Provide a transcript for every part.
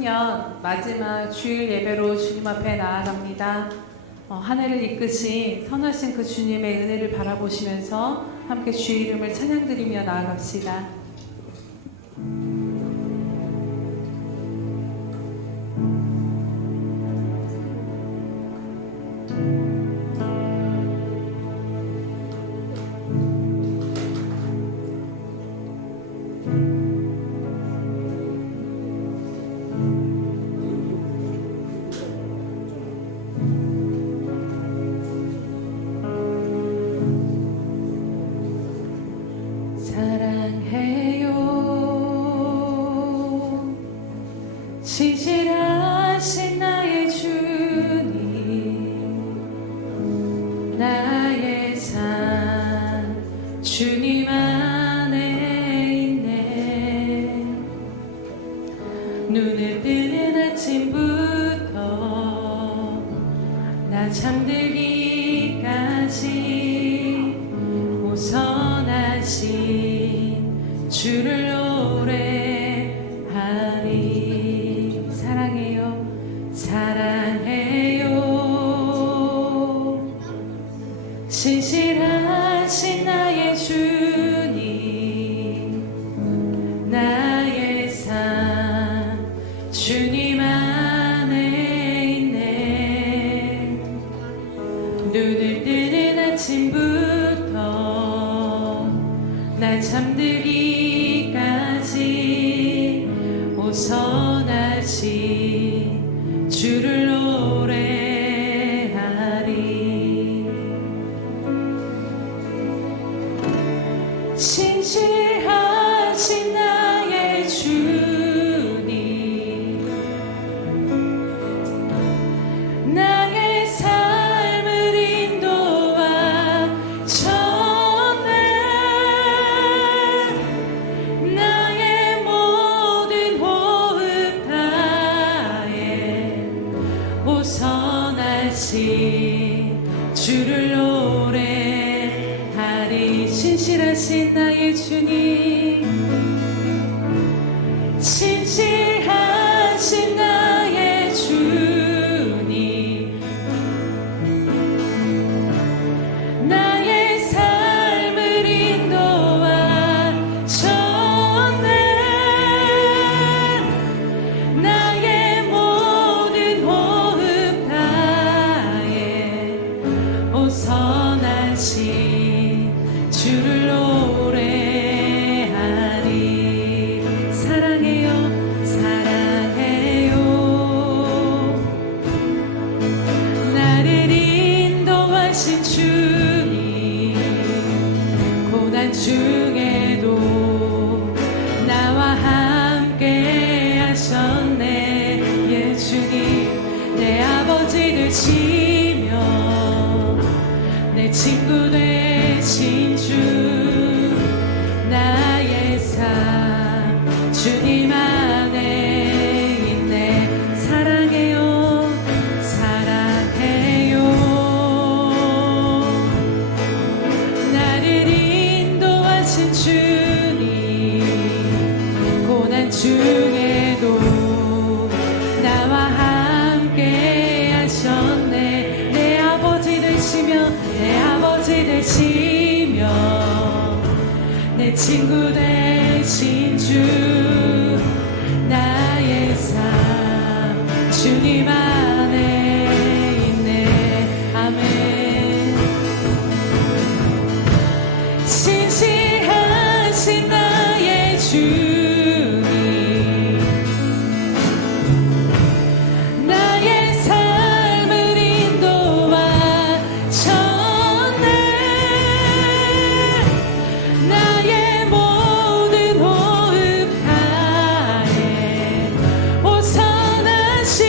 2023년 마지막 주일 예배로 주님 앞에 나아갑니다. 한 해를 이끄신 선하신 그 주님의 은혜를 바라보시면서 함께 주의 이름을 찬양드리며 나아갑시다. 신실하신 나의 주님, 나의 삶 주님 안에 있네. 눈을 뜨는 아침부터 나 잠들기까지 오선하신 주를 노래하리. 사랑해요. 신실하신 나의 주님, 나의 삶 주님 안에 있네. 눈을 뜨는 아침부터 나 잠들기까지 오선하신 주를 노래하리. 신실하신 나의 주님, 나의 삶을 인도하 셨네. 나의 모든 호흡 다해 오선하신 주를 노래하리. 신실하신 나의 주님, 신실하신 나의 주님, 나의 삶을 인도하 셨네. 나의 모든 호흡 다해 오선하신 주를 노래하리. 사랑해요. 사랑해요. 나를 인도하신 주님, 고난 중에도 나와 함께 하셨네. 예 주님, 내 아버지 되시며 내 친구 되신 주, 나의 삶 주님 안에 있네. 사랑해요. 사랑해요. 나를 인도하신 주님, 고난 중에도 나와 함께 하셨네. 내 아버지 되시며 내 아버지 되시며 내 친구 되신 주, 나의 삶 주님 안에 있네. 아멘. 신실하신 나의 주님, 나의 삶을 인도하 셨네. 나의 모든 호흡 다해 오선하신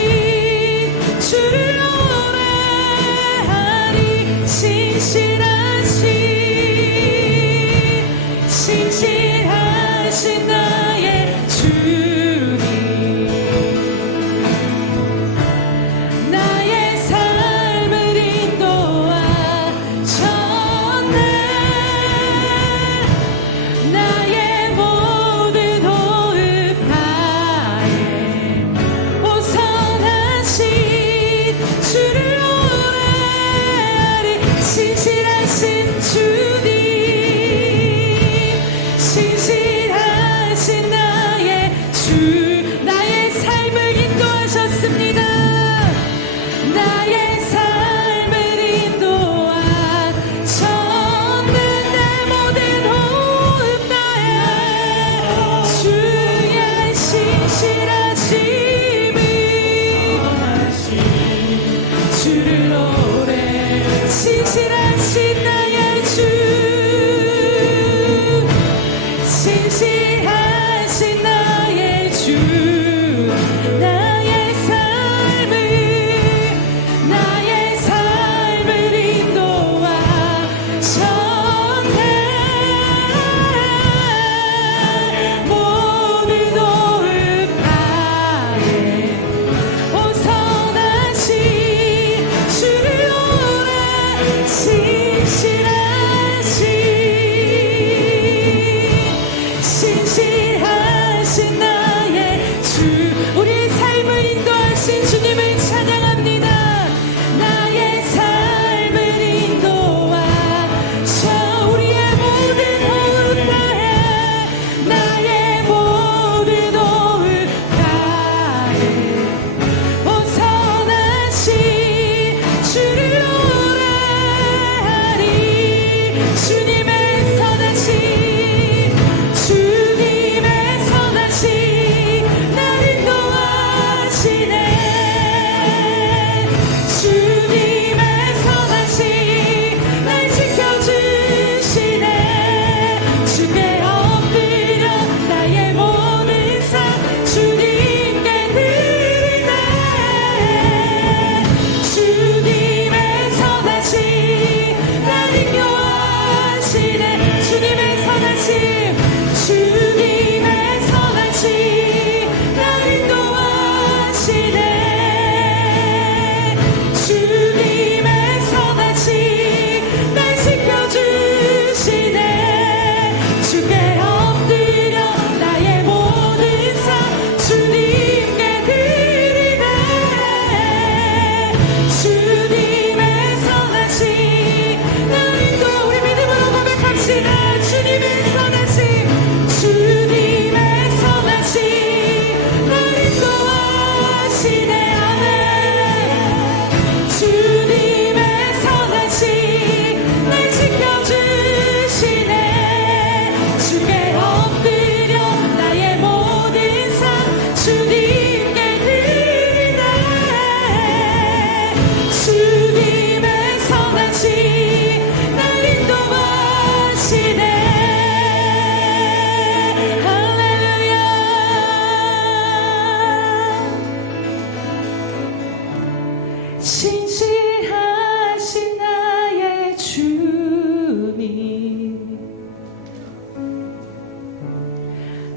신실하신 나의 주님,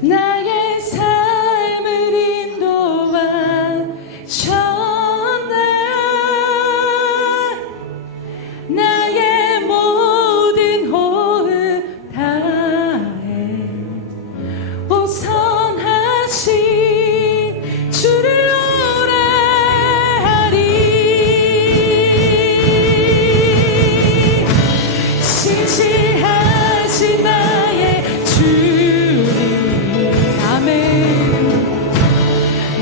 나의 삶을 인도하셨네. 나의 모든 호흡 다해 오 선하신 주를 노래하리. 신실하신 나의 주님, 아멘.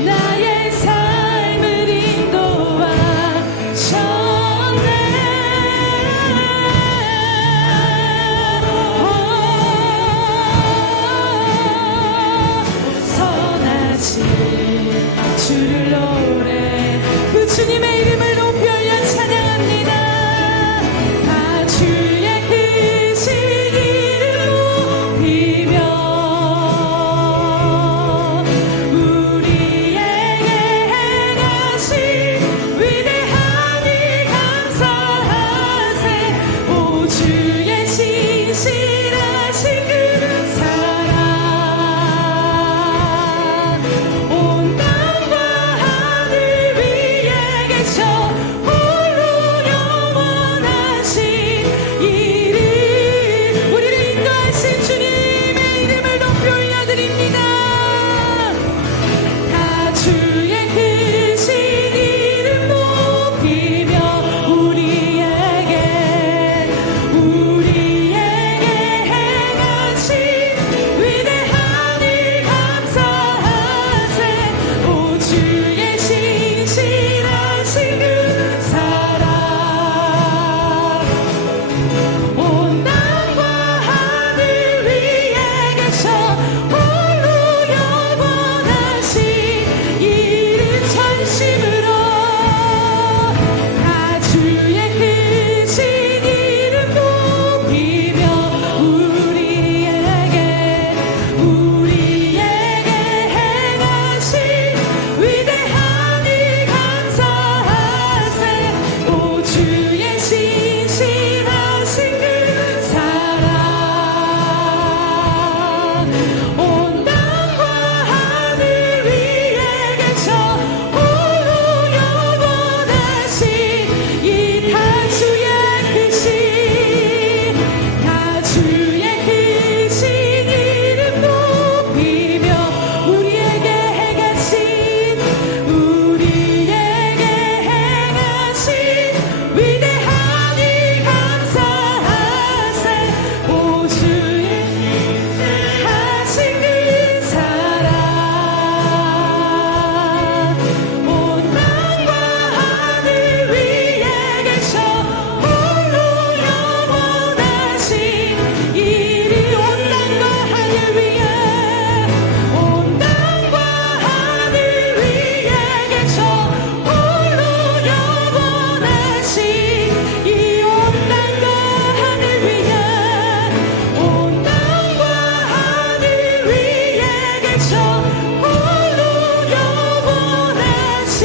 나의 삶을 인도하셨네. 선하신 주를 노래, 그 주님의 이름을 높이 올려 찬양합니다. 다 주의 크신 이름 높이며 우리에게 행하신 위대함이 감사하세. 오 주의 신실하신 그 사랑 온 땅과 하늘 위에 계셔 홀로 영원하신 이름, 우리를 인도하신 주님의 이름을 높이 올려드립니다. 다 주의 크신 이름 높이며 우리에게 행하신 위대함이 감사하세. 오 주의 신실하신 그 사랑 온 땅과 하늘 위에 계셔 홀로 영원하신 이름, 전심으로 다 주의 크신 이름 높이며 우리에게 행하신 위대함이 감사하세. 오 주의 신실하신 그 사랑 온 땅과 하늘 위에 계셔 홀로 영원하신 이 다 주의 크신 이름 높이며 우리에게 행하신 위대함이 감사하세. 오 주의 신실하신 그 사랑 온 땅과 하늘 위에 계셔 홀로 영원하신 이름, 온 땅과 하늘 위에 계셔 홀로 영원하신 이 온 땅과 하늘 위에 계셔 홀로 영원하신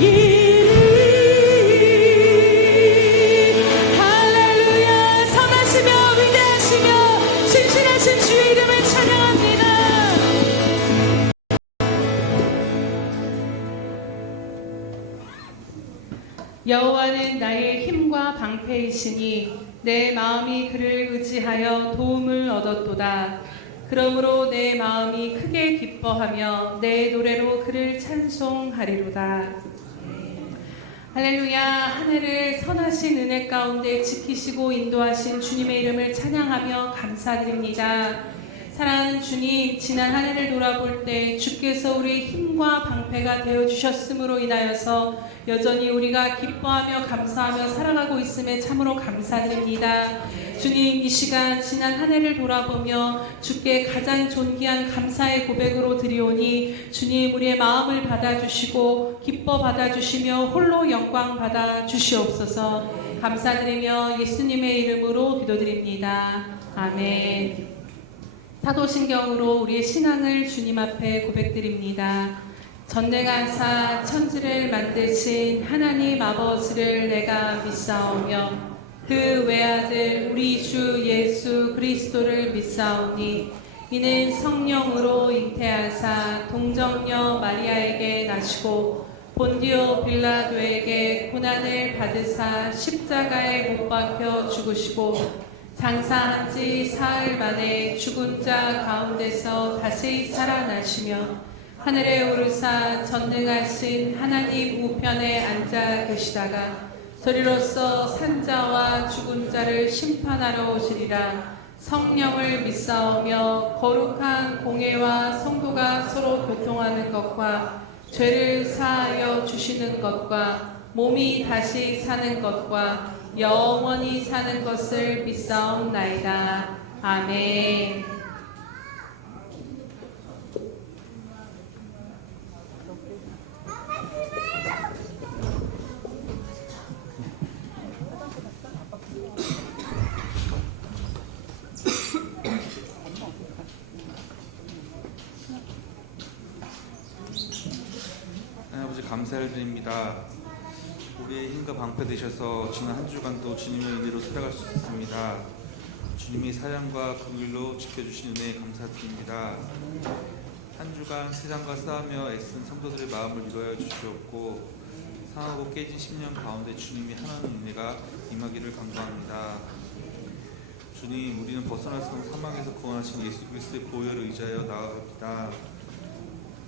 이름. 할렐루야. 선하시며 위대하시며 신실하신 주의 이름을 찬양합니다. 여호와는 나의 힘과 방패이시니 내 마음이 그를 의지하여 도움을 얻었도다. 그러므로 내 마음이 크게 기뻐하며 내 노래로 그를 찬송하리로다. 할렐루야. 하늘을 선하신 은혜 가운데 지키시고 인도하신 주님의 이름을 찬양하며 감사드립니다. 사랑하는 주님, 지난 한 해를 돌아볼 때 주께서 우리의 힘과 방패가 되어주셨음으로 인하여서 여전히 우리가 기뻐하며 감사하며 살아가고 있음에 참으로 감사드립니다. 주님, 이 시간 지난 한 해를 돌아보며 주께 가장 존귀한 감사의 고백으로 드리오니 주님, 우리의 마음을 받아주시고 기뻐 받아주시며 홀로 영광 받아주시옵소서. 감사드리며 예수님의 이름으로 기도드립니다. 아멘. 사도신경으로 우리의 신앙을 주님 앞에 고백드립니다. 전능하사 천지를 만드신 하나님 아버지를 내가 믿사오며 그 외아들 우리 주 예수 그리스도를 믿사오니 이는 성령으로 잉태하사 동정녀 마리아에게 나시고 본디오 빌라도에게 고난을 받으사 십자가에 못 박혀 죽으시고 장사한 지 사흘 만에 죽은 자 가운데서 다시 살아나시며 하늘에 오르사 전능하신 하나님 우편에 앉아 계시다가 저리로서 산자와 죽은 자를 심판하러 오시리라. 성령을 믿사오며 거룩한 공회와 성도가 서로 교통하는 것과 죄를 사하여 주시는 것과 몸이 다시 사는 것과 영원히 사는 것을 믿사옵나이다. 아멘. 아버지 감사를 드립니다. 우리의 힘과 방패 되셔서 지난 한 주간도 주님의 은혜로 살아갈 수 있습니다. 주님이 사랑과 그 길로 지켜주신 은혜에 감사드립니다. 한 주간 세상과 싸우며 애쓴 성도들의 마음을 이루어 주시옵고 상하고 깨진 10년 가운데 주님이 하나님 은혜가 임하기를 간구합니다. 주님, 우리는 벗어날 수 없는 사망에서 구원하신 예수 그리스도의 보혈을 의지하여 나아갑니다.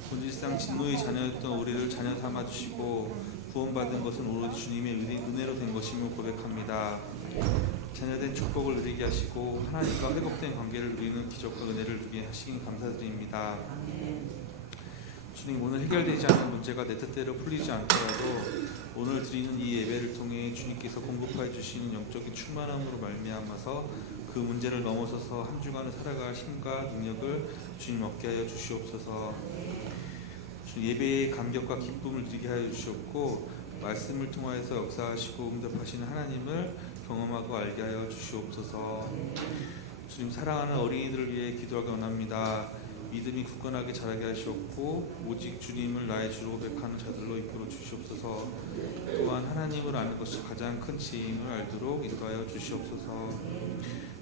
본질상 진노의 자녀였던 우리를 자녀 삼아주시고 구원받은 것은 오로지 주님의 은혜로 된 것임을 고백합니다. 자녀된 축복을 누리게 하시고 하나님과 회복된 관계를 누리는 기적과 은혜를 누리게 하시긴 감사드립니다. 주님, 오늘 해결되지 않은 문제가 내 뜻대로 풀리지 않더라도 오늘 드리는 이 예배를 통해 주님께서 공급하여 주시는 영적인 충만함으로 말미암아서 그 문제를 넘어서서 한 주간을 살아갈 힘과 능력을 주님 얻게 하여 주시옵소서. 예배의 감격과 기쁨을 누리게 하여 주시옵고 말씀을 통하여서 역사하시고 응답하시는 하나님을 경험하고 알게 하여 주시옵소서. 주님, 사랑하는 어린이들을 위해 기도하기 원합니다. 믿음이 굳건하게 자라게 하시옵고 오직 주님을 나의 주로 고백하는 자들로 이끌어 주시옵소서. 또한 하나님을 아는 것이 가장 큰 지혜임을 알도록 인도하여 주시옵소서.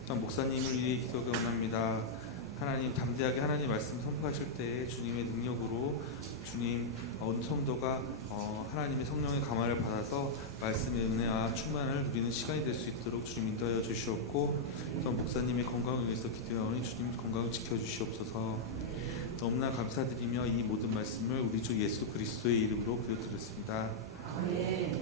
또한 목사님을 위해 기도하기 원합니다. 하나님, 담대하게 하나님 말씀 선포하실 때 주님의 능력으로 주님 온 성도가 하나님의 성령의 감화를 받아서 말씀의 은혜와 충만을 누리는 시간이 될 수 있도록 주님 인도하여 주시옵고 또 목사님의 건강을 위해서 기도하오니 주님 건강을 지켜주시옵소서. 너무나 감사드리며 이 모든 말씀을 우리 주 예수 그리스도의 이름으로 기도드렸습니다. 아멘.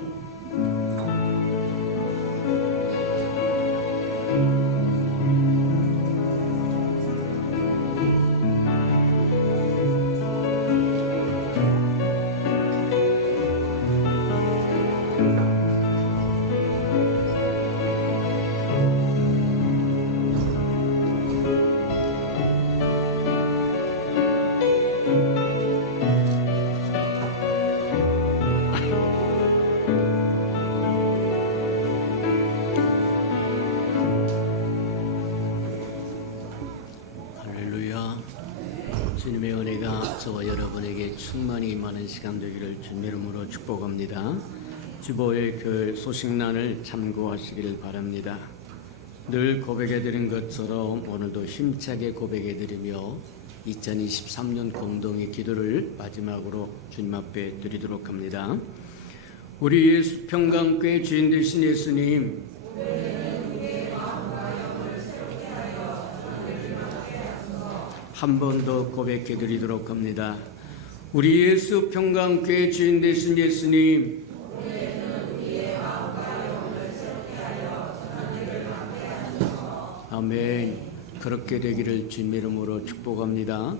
주님의 은혜가 저와 여러분에게 충만히 임하는 시간 되기를 주님의 이름으로 축복합니다. 주보의 그 소식란을 참고하시기를 바랍니다. 늘 고백해드린 것처럼 오늘도 힘차게 고백해드리며 2023년 공동의 기도를 마지막으로 주님 앞에 드리도록 합니다. 우리 예수 평강교회 주인 되신 예수님, 한 번 더 고백해 드리도록 합니다. 우리 예수 평강교회 주인 되신 예수님, 아멘. 그렇게 되기를 주님의 이름으로 축복합니다.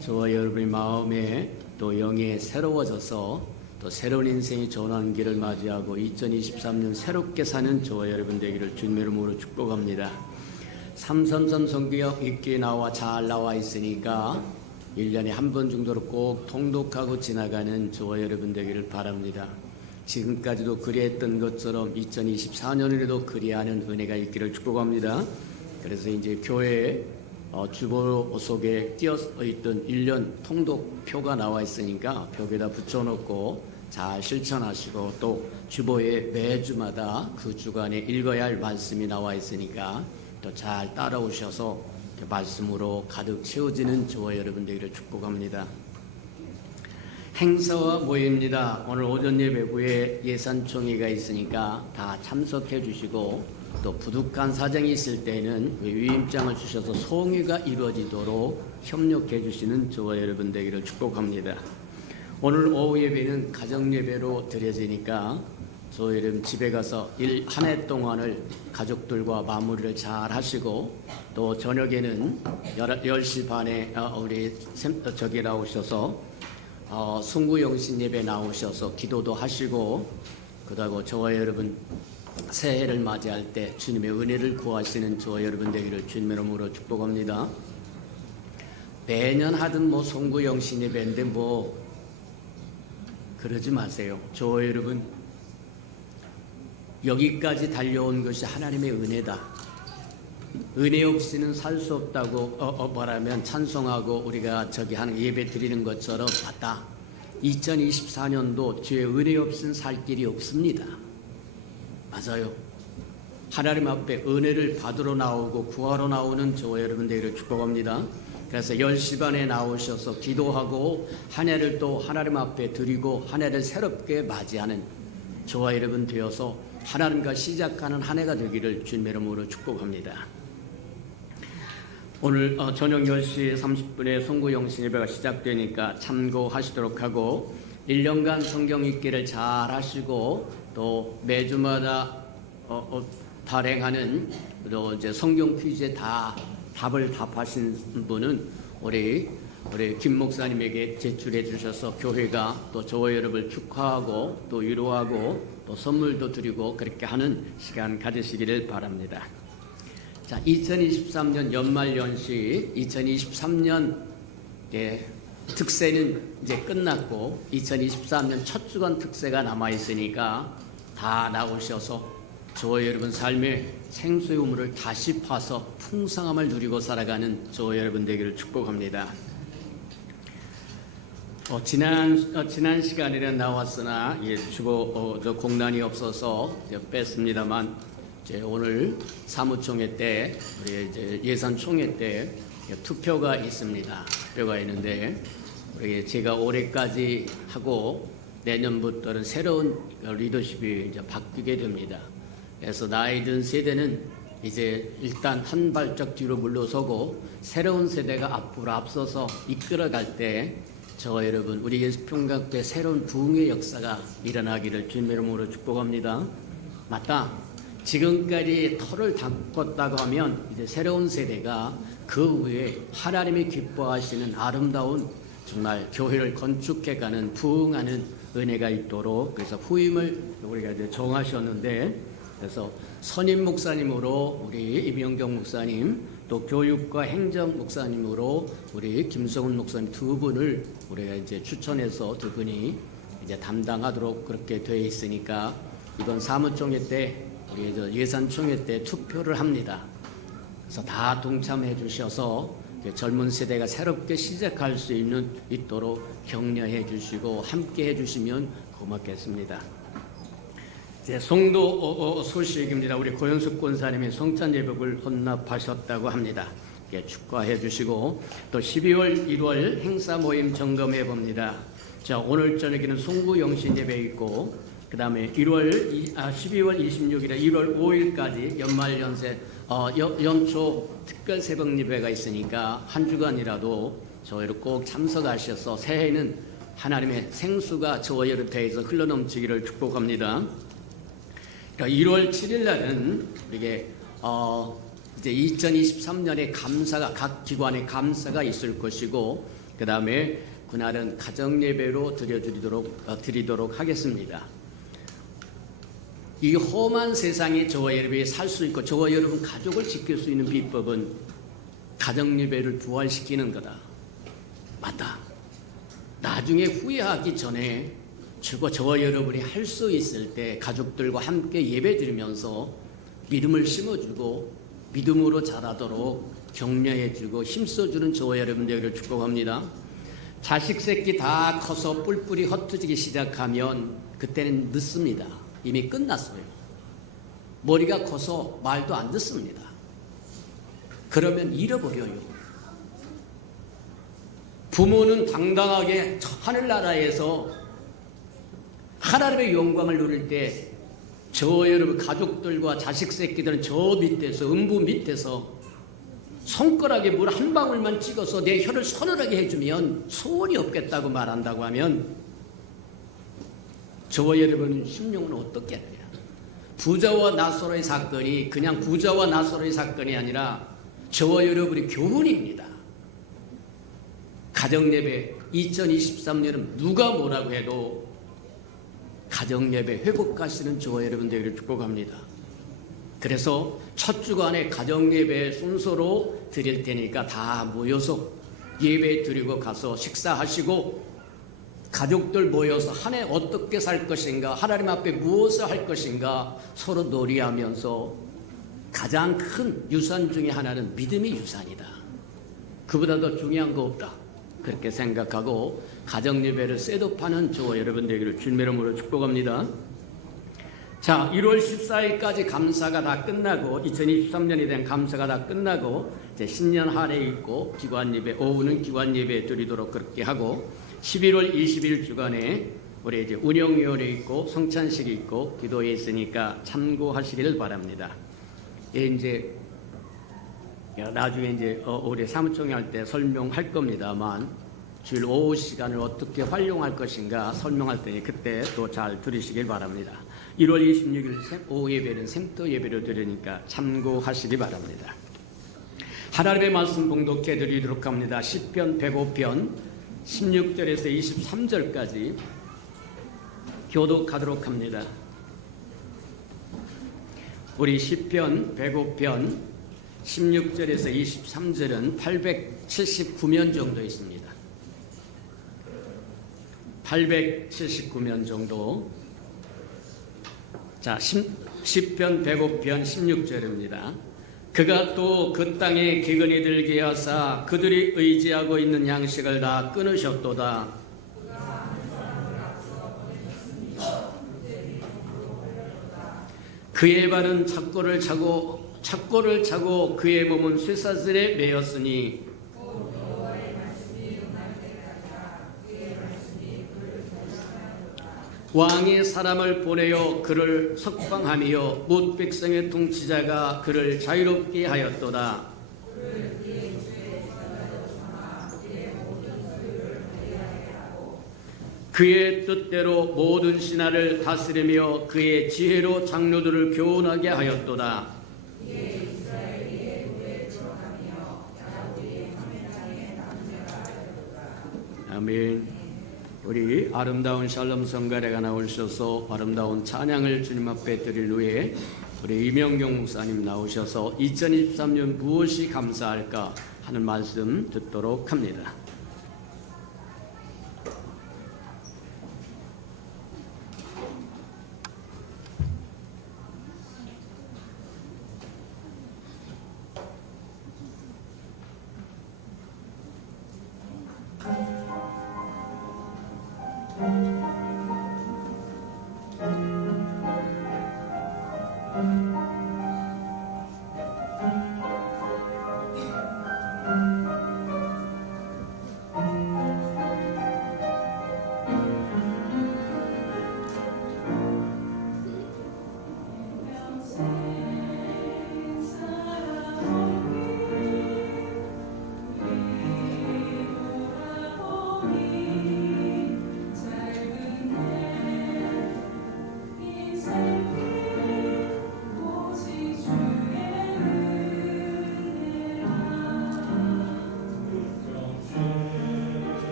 저와 여러분의 마음에 또 영에 새로워져서 또 새로운 인생이 전환 길을 맞이하고 2023년 새롭게 사는 저와 여러분 되기를 주님의 이름으로 축복합니다. 삼선선 성경 읽기에 잘 나와 있으니까 1년에 한 번 정도로 꼭 통독하고 지나가는 저와 여러분 되기를 바랍니다. 지금까지도 그리했던 것처럼 2024년에도 그리하는 은혜가 있기를 축복합니다. 그래서 이제 교회에 주보 속에 띄어 있던 1년 통독표가 나와 있으니까 벽에다 붙여놓고 잘 실천하시고, 또 주보에 매주마다 그 주간에 읽어야 할 말씀이 나와 있으니까 또 잘 따라오셔서 말씀으로 가득 채워지는 저와 여러분들을 축복합니다. 행사와 모임입니다. 오늘 오전 예배 후에 예산총회가 있으니까 다 참석해 주시고, 또 부득한 사정이 있을 때는 위임장을 주셔서 송위가 이루어지도록 협력해 주시는 저와 여러분 되기를 축복합니다. 오늘 오후 예배는 가정 예배로 드려지니까 저와 여러분 집에 가서 한 해 동안을 가족들과 마무리를 잘 하시고, 또 저녁에는 10시 반에 우리 저기 나오셔서 송구영신 예배 나오셔서 기도도 하시고, 그러고 저와 여러분 새해를 맞이할 때 주님의 은혜를 구하시는 저와 여러분 되기를 주님의 이름으로 축복합니다. 매년 하던 송구영신 예배인데 그러지 마세요. 저와 여러분, 여기까지 달려온 것이 하나님의 은혜다. 은혜 없이는 살 수 없다고 말하면 찬송하고 우리가 저기 하는 예배 드리는 것처럼 맞다. 2024년도 주의 은혜 없이는 살 길이 없습니다. 맞아요. 하나님 앞에 은혜를 받으러 나오고 구하러 나오는 저와 여러분들을 축복합니다. 그래서 10시 반에 나오셔서 기도하고 한 해를 또 하나님 앞에 드리고 한 해를 새롭게 맞이하는 저와 여러분 되어서 하나님과 시작하는 한 해가 되기를 주님의 이름으로 축복합니다. 오늘 저녁 10시 30분에 송구영신 예배가 시작되니까 참고하시도록 하고, 1년간 성경 읽기를 잘 하시고, 또 매주마다 발행하는 또 이제 성경 퀴즈에 다 답을 답하신 분은 우리 김 목사님에게 제출해 주셔서 교회가 또 저와 여러분을 축하하고 또 위로하고 또 선물도 드리고 그렇게 하는 시간 가지시기를 바랍니다. 자, 2023년 연말연시 2023년 특세는 이제 끝났고 2023년 첫 주간 특세가 남아 있으니까 다 나오셔서 저와 여러분 삶의 생수의 우물을 다시 파서 풍성함을 누리고 살아가는 저와 여러분 되기를 축복합니다. 지난 시간에는 나왔으나 주보 공란이 없어서 뺐습니다만, 오늘 사무총회 때 우리 이제 예산총회 때 투표가 있습니다. 투표가 있는데 우리 제가 올해까지 하고 내년부터는 새로운 리더십이 이제 바뀌게 됩니다. 그래서 나이 든 세대는 이제 일단 한 발짝 뒤로 물러서고 새로운 세대가 앞으로 앞서서 이끌어갈 때 저와 여러분 우리 예수평강교회 새로운 부흥의 역사가 일어나기를 주님의 이름으로 축복합니다. 맞다. 지금까지 터를 닦았다고 하면 이제 새로운 세대가 그 후에 하나님이 기뻐하시는 아름다운 정말 교회를 건축해가는 부흥하는 은혜가 있도록, 그래서 후임을 우리가 이제 정하셨는데, 그래서 선임 목사님으로 우리 이명경 목사님, 또 교육과 행정 목사님으로 우리 김성훈 목사님 두 분을 우리가 이제 추천해서 두 분이 이제 담당하도록 그렇게 되어 있으니까 이번 사무총회 때 우리 예산총회 때 투표를 합니다. 그래서 다 동참해 주셔서 젊은 세대가 새롭게 시작할 수 있도록 격려해 주시고 함께 해 주시면 고맙겠습니다. 이제 성도 소식입니다. 우리 고현숙 권사님이 성찬 예복을 헌납하셨다고 합니다. 축하해 주시고, 또 12월 1월 행사 모임 점검해 봅니다. 자, 오늘 저녁에는 송구영신 예배 있고, 그 다음에 12월 26일에 1월 5일까지 연말연세 연초 특별 새벽 예배가 있으니까 한 주간이라도 저희를 꼭 참석하셔서 새해에는 하나님의 생수가 저와 여러분 배에서 흘러넘치기를 축복합니다. 1월 7일 날은 이게 이제 2023년에 감사가 각 기관의 감사가 있을 것이고, 그 다음에 그날은 가정 예배로 드리도록 하겠습니다. 이 험한 세상에 저와 여러분이 살 수 있고 저와 여러분 가족을 지킬 수 있는 비법은 가정 예배를 부활시키는 거다. 맞다. 나중에 후회하기 전에 저와 여러분이 할 수 있을 때 가족들과 함께 예배 드리면서 믿음을 심어주고 믿음으로 자라도록 격려해주고 힘써주는 저와 여러분들을 축복합니다. 자식 새끼 다 커서 뿔뿔이 흩어지기 시작하면 그때는 늦습니다. 이미 끝났어요. 머리가 커서 말도 안 듣습니다. 그러면 잃어버려요. 부모는 당당하게 하늘나라에서 하나님의 영광을 누릴 때 저 여러분 가족들과 자식 새끼들은 저 밑에서 음부 밑에서 손가락에 물 한 방울만 찍어서 내 혀를 서늘하게 해주면 소원이 없겠다고 말한다고 하면 저와 여러분은 심령은 어떻게 해야 돼요? 부자와 나사로의 사건이 그냥 부자와 나사로의 사건이 아니라 저와 여러분의 교훈입니다. 가정예배 2023년은 누가 뭐라고 해도 가정예배 회복하시는 저와 여러분들을 축복합니다. 그래서 첫 주간에 가정예배 순서로 드릴 테니까 다 모여서 예배 드리고 가서 식사하시고 가족들 모여서 한 해 어떻게 살 것인가, 하나님 앞에 무엇을 할 것인가 서로 놀이하면서 가장 큰 유산 중에 하나는 믿음의 유산이다. 그보다 더 중요한 거 없다. 그렇게 생각하고 가정예배를 셋업하는 저와 여러분 되기를 주님의 이름으로 축복합니다. 자, 1월 14일까지 감사가 다 끝나고 2023년에 대한 감사가 다 끝나고 이제 신년 할애 있고 기관예배 오후는 기관예배 드리도록 그렇게 하고 11월 20일 주간에 우리 이제 운영위원회 있고 성찬식이 있고 기도회 있으니까 참고하시기를 바랍니다. 이제 나중에 이제 우리 사무총회 할 때 설명할 겁니다만 주일 오후 시간을 어떻게 활용할 것인가 설명할 테니 그때 또 잘 들으시길 바랍니다. 1월 26일 오후 예배는 생터 예배로 드리니까 참고하시기 바랍니다. 하나님의 말씀 봉독해 드리도록 합니다. 시편 105편 16절에서 23절까지 교독하도록 합니다. 우리 시편 105편 16절에서 23절은 879면 정도 있습니다. 879면 정도. 자, 시편 105편 16절입니다. 그가 또 그 땅에 기근이 들게 하사 그들이 의지하고 있는 양식을 다 끊으셨도다. 그의 발은 착고를 차고 그의 몸은 쇠사슬에 매였으니 왕이 사람을 보내어 그를 석방하며 못 백성의 통치자가 그를 자유롭게 하였도다. 그의 뜻대로 모든 신하를 다스리며 그의 지혜로 장로들을 교훈하게 하였도다. 아멘. 우리 아름다운 샬롬 성가래가 나오셔서 아름다운 찬양을 주님 앞에 드릴 후에 우리 이명경 목사님 나오셔서 2023년 무엇이 감사할까 하는 말씀 듣도록 합니다.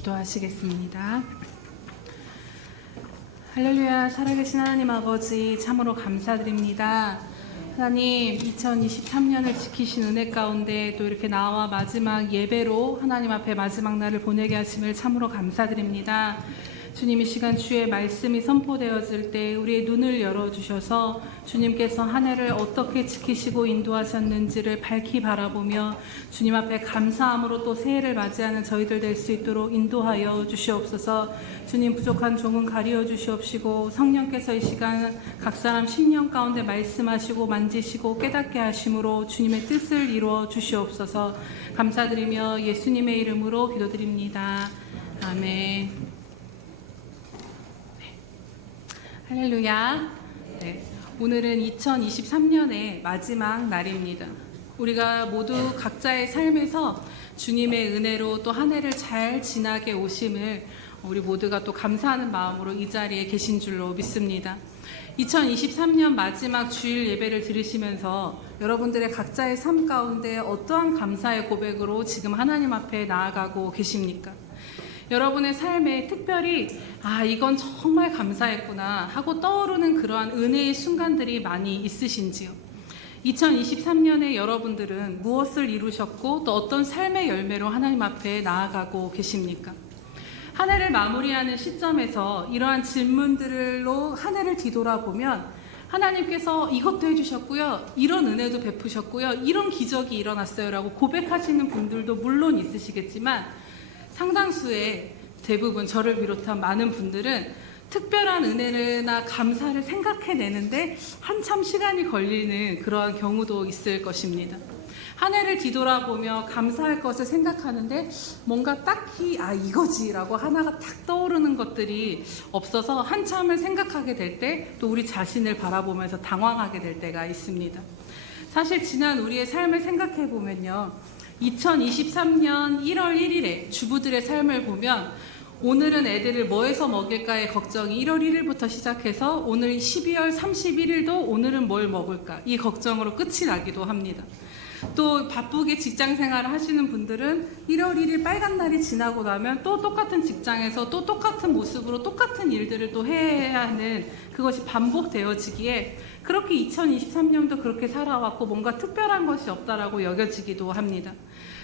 기도하시겠습니다. 할렐루야. 살아계신 하나님 아버지, 참으로 감사드립니다. 하나님, 2023년을 지키신 은혜 가운데 또 이렇게 나와 마지막 예배로 하나님 앞에 마지막 날을 보내게 하심을 참으로 감사드립니다. 주님, 이 시간 주의 말씀이 선포되어질 때 우리의 눈을 열어주셔서 주님께서 한 해를 어떻게 지키시고 인도하셨는지를 밝히 바라보며 주님 앞에 감사함으로 또 새해를 맞이하는 저희들 될 수 있도록 인도하여 주시옵소서. 주님, 부족한 종은 가리어 주시옵시고 성령께서 이 시간 각 사람 심령 가운데 말씀하시고 만지시고 깨닫게 하심으로 주님의 뜻을 이루어 주시옵소서. 감사드리며 예수님의 이름으로 기도드립니다. 아멘. 할렐루야. 네, 오늘은 2023년의 마지막 날입니다. 우리가 모두 각자의 삶에서 주님의 은혜로 또 한 해를 잘 지나게 오심을 우리 모두가 또 감사하는 마음으로 이 자리에 계신 줄로 믿습니다. 2023년 마지막 주일 예배를 들으시면서 여러분들의 각자의 삶 가운데 어떠한 감사의 고백으로 지금 하나님 앞에 나아가고 계십니까? 여러분의 삶에 특별히 이건 정말 감사했구나 하고 떠오르는 그러한 은혜의 순간들이 많이 있으신지요? 2023년에 여러분들은 무엇을 이루셨고 또 어떤 삶의 열매로 하나님 앞에 나아가고 계십니까? 한 해를 마무리하는 시점에서 이러한 질문들로 한 해를 뒤돌아보면 하나님께서 이것도 해주셨고요, 이런 은혜도 베푸셨고요, 이런 기적이 일어났어요 라고 고백하시는 분들도 물론 있으시겠지만 상당수의 대부분 저를 비롯한 많은 분들은 특별한 은혜나 감사를 생각해내는데 한참 시간이 걸리는 그러한 경우도 있을 것입니다. 한 해를 뒤돌아보며 감사할 것을 생각하는데 뭔가 딱히 이거지라고 하나가 탁 떠오르는 것들이 없어서 한참을 생각하게 될 때 또 우리 자신을 바라보면서 당황하게 될 때가 있습니다. 사실 지난 우리의 삶을 생각해보면요, 2023년 1월 1일에 주부들의 삶을 보면 오늘은 애들을 뭐 해서 먹일까의 걱정이 1월 1일부터 시작해서 오늘 12월 31일도 오늘은 뭘 먹을까 이 걱정으로 끝이 나기도 합니다. 또 바쁘게 직장 생활을 하시는 분들은 1월 1일 빨간 날이 지나고 나면 또 똑같은 직장에서 또 똑같은 모습으로 똑같은 일들을 또 해야 하는 그것이 반복되어지기에 그렇게 2023년도 그렇게 살아왔고 뭔가 특별한 것이 없다라고 여겨지기도 합니다.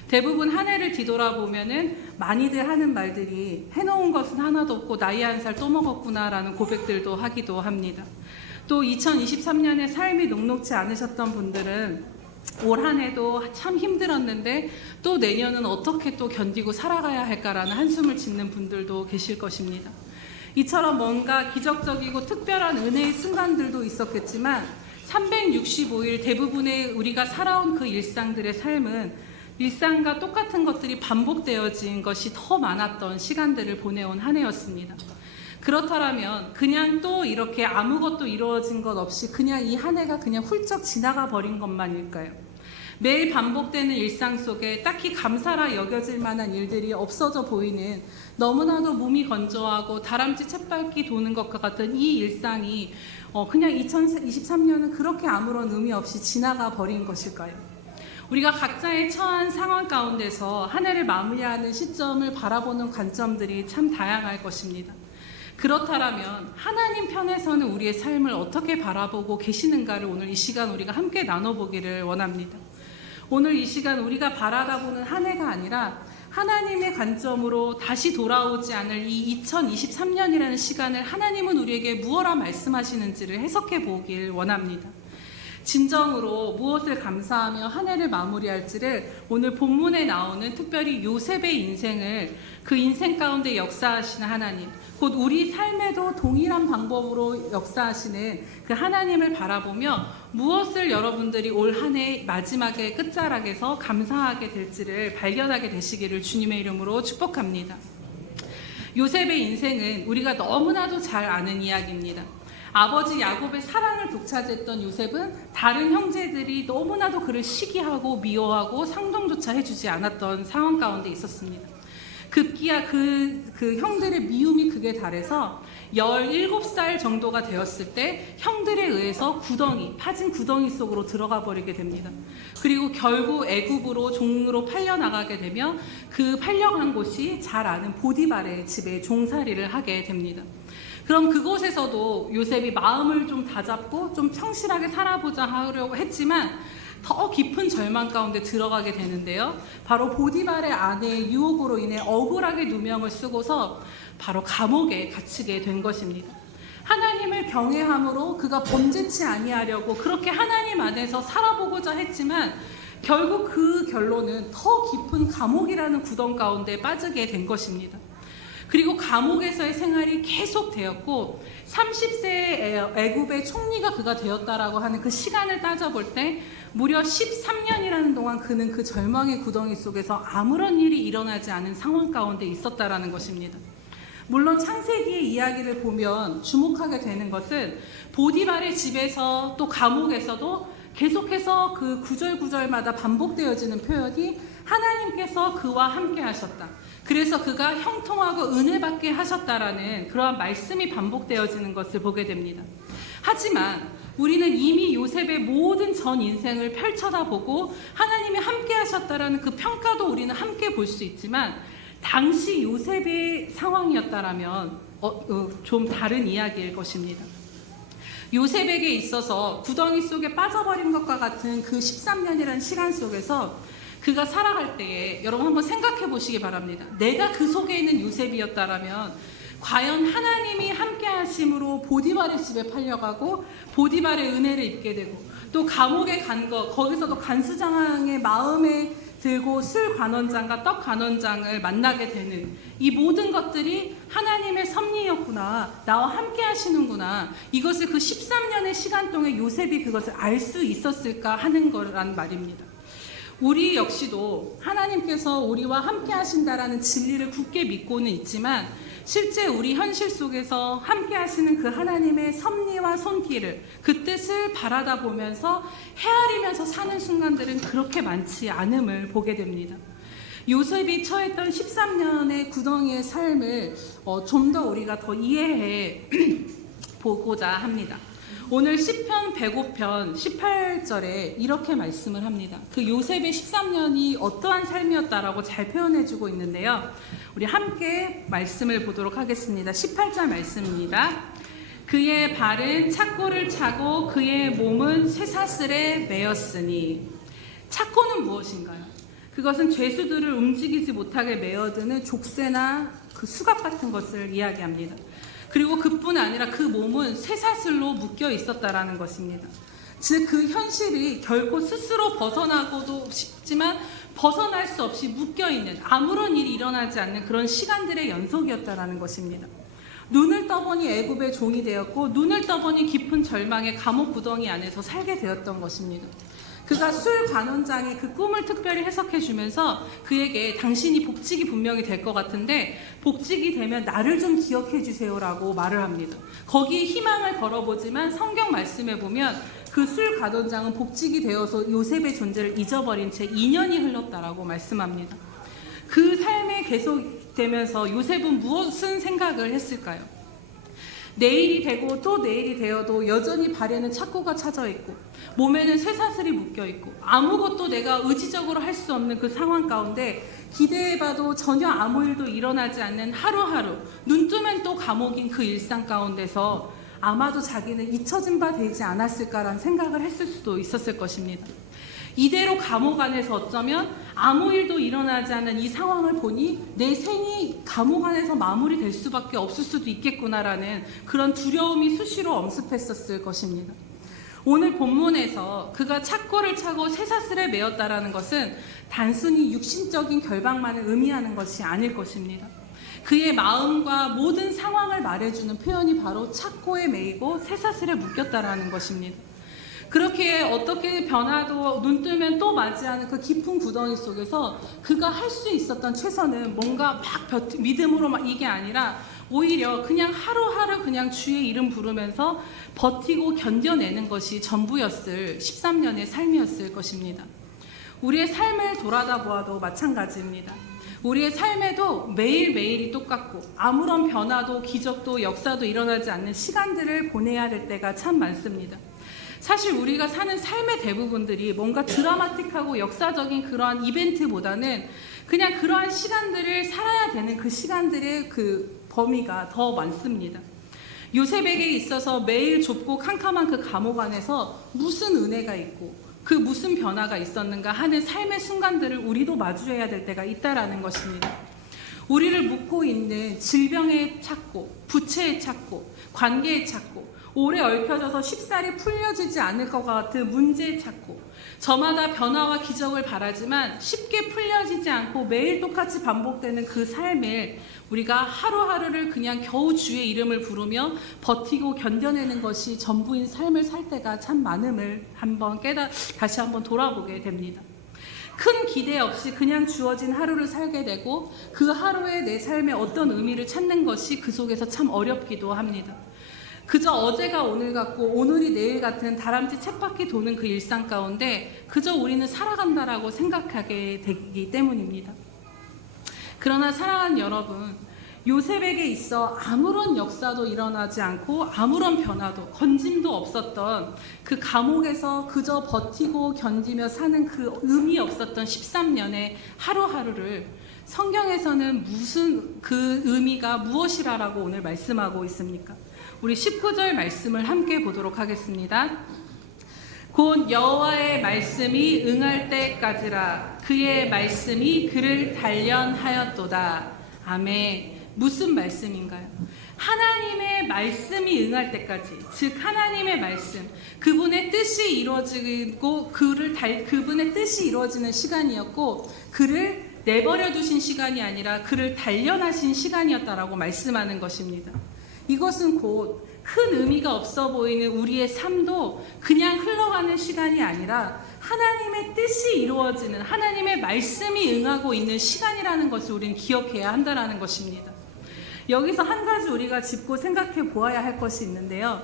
대부분 한 해를 뒤돌아보면은 많이들 하는 말들이 해놓은 것은 하나도 없고 나이 한 살 또 먹었구나라는 고백들도 하기도 합니다. 또 2023년에 삶이 녹록지 않으셨던 분들은 올 한 해도 참 힘들었는데 또 내년은 어떻게 또 견디고 살아가야 할까라는 한숨을 짓는 분들도 계실 것입니다. 이처럼 뭔가 기적적이고 특별한 은혜의 순간들도 있었겠지만 365일 대부분의 우리가 살아온 그 일상들의 삶은 일상과 똑같은 것들이 반복되어진 것이 더 많았던 시간들을 보내온 한 해였습니다. 그렇다면 그냥 또 이렇게 아무것도 이루어진 것 없이 그냥 이 한 해가 그냥 훌쩍 지나가 버린 것만일까요? 매일 반복되는 일상 속에 딱히 감사라 여겨질 만한 일들이 없어져 보이는 너무나도 몸이 건조하고 다람쥐 쳇바퀴 도는 것과 같은 이 일상이 그냥 2023년은 그렇게 아무런 의미 없이 지나가 버린 것일까요? 우리가 각자의 처한 상황 가운데서 한 해를 마무리하는 시점을 바라보는 관점들이 참 다양할 것입니다. 그렇다면 하나님 편에서는 우리의 삶을 어떻게 바라보고 계시는가를 오늘 이 시간 우리가 함께 나눠보기를 원합니다. 오늘 이 시간 우리가 바라다보는 한 해가 아니라 하나님의 관점으로 다시 돌아오지 않을 이 2023년이라는 시간을 하나님은 우리에게 무엇라 말씀하시는지를 해석해 보길 원합니다. 진정으로 무엇을 감사하며 한 해를 마무리할지를 오늘 본문에 나오는 특별히 요셉의 인생을 그 인생 가운데 역사하시는 하나님, 곧 우리 삶에도 동일한 방법으로 역사하시는 그 하나님을 바라보며 무엇을 여러분들이 올 한 해 마지막에 끝자락에서 감사하게 될지를 발견하게 되시기를 주님의 이름으로 축복합니다. 요셉의 인생은 우리가 너무나도 잘 아는 이야기입니다. 아버지 야곱의 사랑을 독차지했던 요셉은 다른 형제들이 너무나도 그를 시기하고 미워하고 상종조차 해주지 않았던 상황 가운데 있었습니다. 급기야 그 형들의 미움이 극에 달해서 17살 정도가 되었을 때 형들에 의해서 파진 구덩이 속으로 들어가 버리게 됩니다. 그리고 결국 애굽으로 종으로 팔려나가게 되며 그 팔려간 곳이 잘 아는 보디발의 집에 종살이를 하게 됩니다. 그럼 그곳에서도 요셉이 마음을 좀 다잡고 좀 성실하게 살아보자 하려고 했지만 더 깊은 절망 가운데 들어가게 되는데요. 바로 보디발의 아내의 유혹으로 인해 억울하게 누명을 쓰고서 바로 감옥에 갇히게 된 것입니다. 하나님을 경외함으로 그가 범죄치 아니하려고 그렇게 하나님 안에서 살아보고자 했지만 결국 그 결론은 더 깊은 감옥이라는 구덩 가운데 빠지게 된 것입니다. 그리고 감옥에서의 생활이 계속되었고 30세의 애굽의 총리가 그가 되었다라고 하는 그 시간을 따져볼 때 무려 13년이라는 동안 그는 그 절망의 구덩이 속에서 아무런 일이 일어나지 않은 상황 가운데 있었다라는 것입니다. 물론 창세기의 이야기를 보면 주목하게 되는 것은 보디발의 집에서 또 감옥에서도 계속해서 그 구절구절마다 반복되어지는 표현이 하나님께서 그와 함께 하셨다. 그래서 그가 형통하고 은혜 받게 하셨다라는 그러한 말씀이 반복되어지는 것을 보게 됩니다. 하지만 우리는 이미 요셉의 모든 전 인생을 펼쳐다보고 하나님이 함께 하셨다라는 그 평가도 우리는 함께 볼 수 있지만 당시 요셉의 상황이었다라면 좀 다른 이야기일 것입니다. 요셉에게 있어서 구덩이 속에 빠져버린 것과 같은 그 13년이라는 시간 속에서 그가 살아갈 때에 여러분 한번 생각해 보시기 바랍니다. 내가 그 속에 있는 요셉이었다라면 과연 하나님이 함께 하심으로 보디발의 집에 팔려가고 보디발의 은혜를 입게 되고 또 감옥에 간 것, 거기서도 간수장의 마음에 들고 술 관원장과 떡 관원장을 만나게 되는 이 모든 것들이 하나님의 섭리였구나, 나와 함께 하시는구나, 이것을 그 13년의 시간 동안 요셉이 그것을 알 수 있었을까 하는 거란 말입니다. 우리 역시도 하나님께서 우리와 함께 하신다라는 진리를 굳게 믿고는 있지만 실제 우리 현실 속에서 함께 하시는 그 하나님의 섭리와 손길을 그 뜻을 바라다 보면서 헤아리면서 사는 순간들은 그렇게 많지 않음을 보게 됩니다. 요셉이 처했던 13년의 구덩이의 삶을 좀 더 우리가 더 이해해 보고자 합니다. 오늘 시편 105편 18절에 이렇게 말씀을 합니다. 그 요셉의 13년이 어떠한 삶이었다라고 잘 표현해주고 있는데요. 우리 함께 말씀을 보도록 하겠습니다. 18절 말씀입니다. 그의 발은 착고를 차고 그의 몸은 쇠사슬에 매였으니. 착고는 무엇인가요? 그것은 죄수들을 움직이지 못하게 매어드는 족쇄나 그 수갑 같은 것을 이야기합니다. 그리고 그뿐 아니라 그 몸은 쇠사슬로 묶여 있었다라는 것입니다. 즉 그 현실이 결코 스스로 벗어나고도 싶지만 벗어날 수 없이 묶여있는, 아무런 일이 일어나지 않는 그런 시간들의 연속이었다라는 것입니다. 눈을 떠보니 애굽의 종이 되었고 눈을 떠보니 깊은 절망의 감옥 구덩이 안에서 살게 되었던 것입니다. 그가 술 관원장의 그 꿈을 특별히 해석해 주면서 그에게 당신이 복직이 분명히 될 것 같은데 복직이 되면 나를 좀 기억해 주세요라고 말을 합니다. 거기에 희망을 걸어보지만 성경 말씀에 보면 그 술 관원장은 복직이 되어서 요셉의 존재를 잊어버린 채 2년이 흘렀다라고 말씀합니다. 그 삶에 계속되면서 요셉은 무엇은 생각을 했을까요? 내일이 되고 또 내일이 되어도 여전히 발에는 착고가 차져 있고 몸에는 쇠사슬이 묶여 있고 아무것도 내가 의지적으로 할 수 없는 그 상황 가운데 기대해봐도 전혀 아무 일도 일어나지 않는 하루하루, 눈 뜨면 또 감옥인 그 일상 가운데서 아마도 자기는 잊혀진 바 되지 않았을까라는 생각을 했을 수도 있었을 것입니다. 이대로 감옥 안에서 어쩌면 아무 일도 일어나지 않는 이 상황을 보니 내 생이 감옥 안에서 마무리될 수밖에 없을 수도 있겠구나라는 그런 두려움이 수시로 엄습했었을 것입니다. 오늘 본문에서 그가 착고를 차고 쇠사슬에 매었다라는 것은 단순히 육신적인 결박만을 의미하는 것이 아닐 것입니다. 그의 마음과 모든 상황을 말해주는 표현이 바로 착고에 매이고 쇠사슬에 묶였다라는 것입니다. 그렇게 어떻게 변화도 눈 뜨면 또 맞이하는 그 깊은 구덩이 속에서 그가 할 수 있었던 최선은 뭔가 막 믿음으로 막 이게 아니라 오히려 그냥 하루하루 그냥 주의 이름 부르면서 버티고 견뎌내는 것이 전부였을 13년의 삶이었을 것입니다. 우리의 삶을 돌아다 보아도 마찬가지입니다. 우리의 삶에도 매일매일이 똑같고 아무런 변화도 기적도 역사도 일어나지 않는 시간들을 보내야 될 때가 참 많습니다. 사실 우리가 사는 삶의 대부분들이 뭔가 드라마틱하고 역사적인 그러한 이벤트보다는 그냥 그러한 시간들을 살아야 되는 그 시간들의 그 범위가 더 많습니다. 요셉에게 있어서 매일 좁고 캄캄한 그 감옥 안에서 무슨 은혜가 있고 그 무슨 변화가 있었는가 하는 삶의 순간들을 우리도 마주해야 될 때가 있다라는 것입니다. 우리를 묶고 있는 질병에 찾고 부채에 찾고 관계에 찾고 오래 얽혀져서 쉽사리 풀려지지 않을 것 같은 문제에 찾고 저마다 변화와 기적을 바라지만 쉽게 풀려지지 않고 매일 똑같이 반복되는 그 삶을 우리가 하루하루를 그냥 겨우 주의 이름을 부르며 버티고 견뎌내는 것이 전부인 삶을 살 때가 참 많음을 다시 한번 돌아보게 됩니다. 큰 기대 없이 그냥 주어진 하루를 살게 되고 그 하루에 내 삶에 어떤 의미를 찾는 것이 그 속에서 참 어렵기도 합니다. 그저 어제가 오늘 같고 오늘이 내일 같은 다람쥐 쳇바퀴 도는 그 일상 가운데 그저 우리는 살아간다라고 생각하게 되기 때문입니다. 그러나 사랑하는 여러분, 요셉에게 있어 아무런 역사도 일어나지 않고 아무런 변화도 건짐도 없었던 그 감옥에서 그저 버티고 견디며 사는 그 의미 없었던 13년의 하루하루를 성경에서는 무슨 그 의미가 무엇이라고 오늘 말씀하고 있습니까? 우리 19절 말씀을 함께 보도록 하겠습니다. 곧 여호와의 말씀이 응할 때까지라 그의 말씀이 그를 단련하였도다. 아멘. 무슨 말씀인가요? 하나님의 말씀이 응할 때까지, 즉 하나님의 말씀, 그분의 뜻이 이루어지고 그분의 뜻이 이루어지는 시간이었고 그를 내버려 두신 시간이 아니라 그를 단련하신 시간이었다라고 말씀하는 것입니다. 이것은 곧 큰 의미가 없어 보이는 우리의 삶도 그냥 흘러가는 시간이 아니라 하나님의 뜻이 이루어지는 하나님의 말씀이 응하고 있는 시간이라는 것을 우리는 기억해야 한다는 것입니다. 여기서 한 가지 우리가 짚고 생각해 보아야 할 것이 있는데요.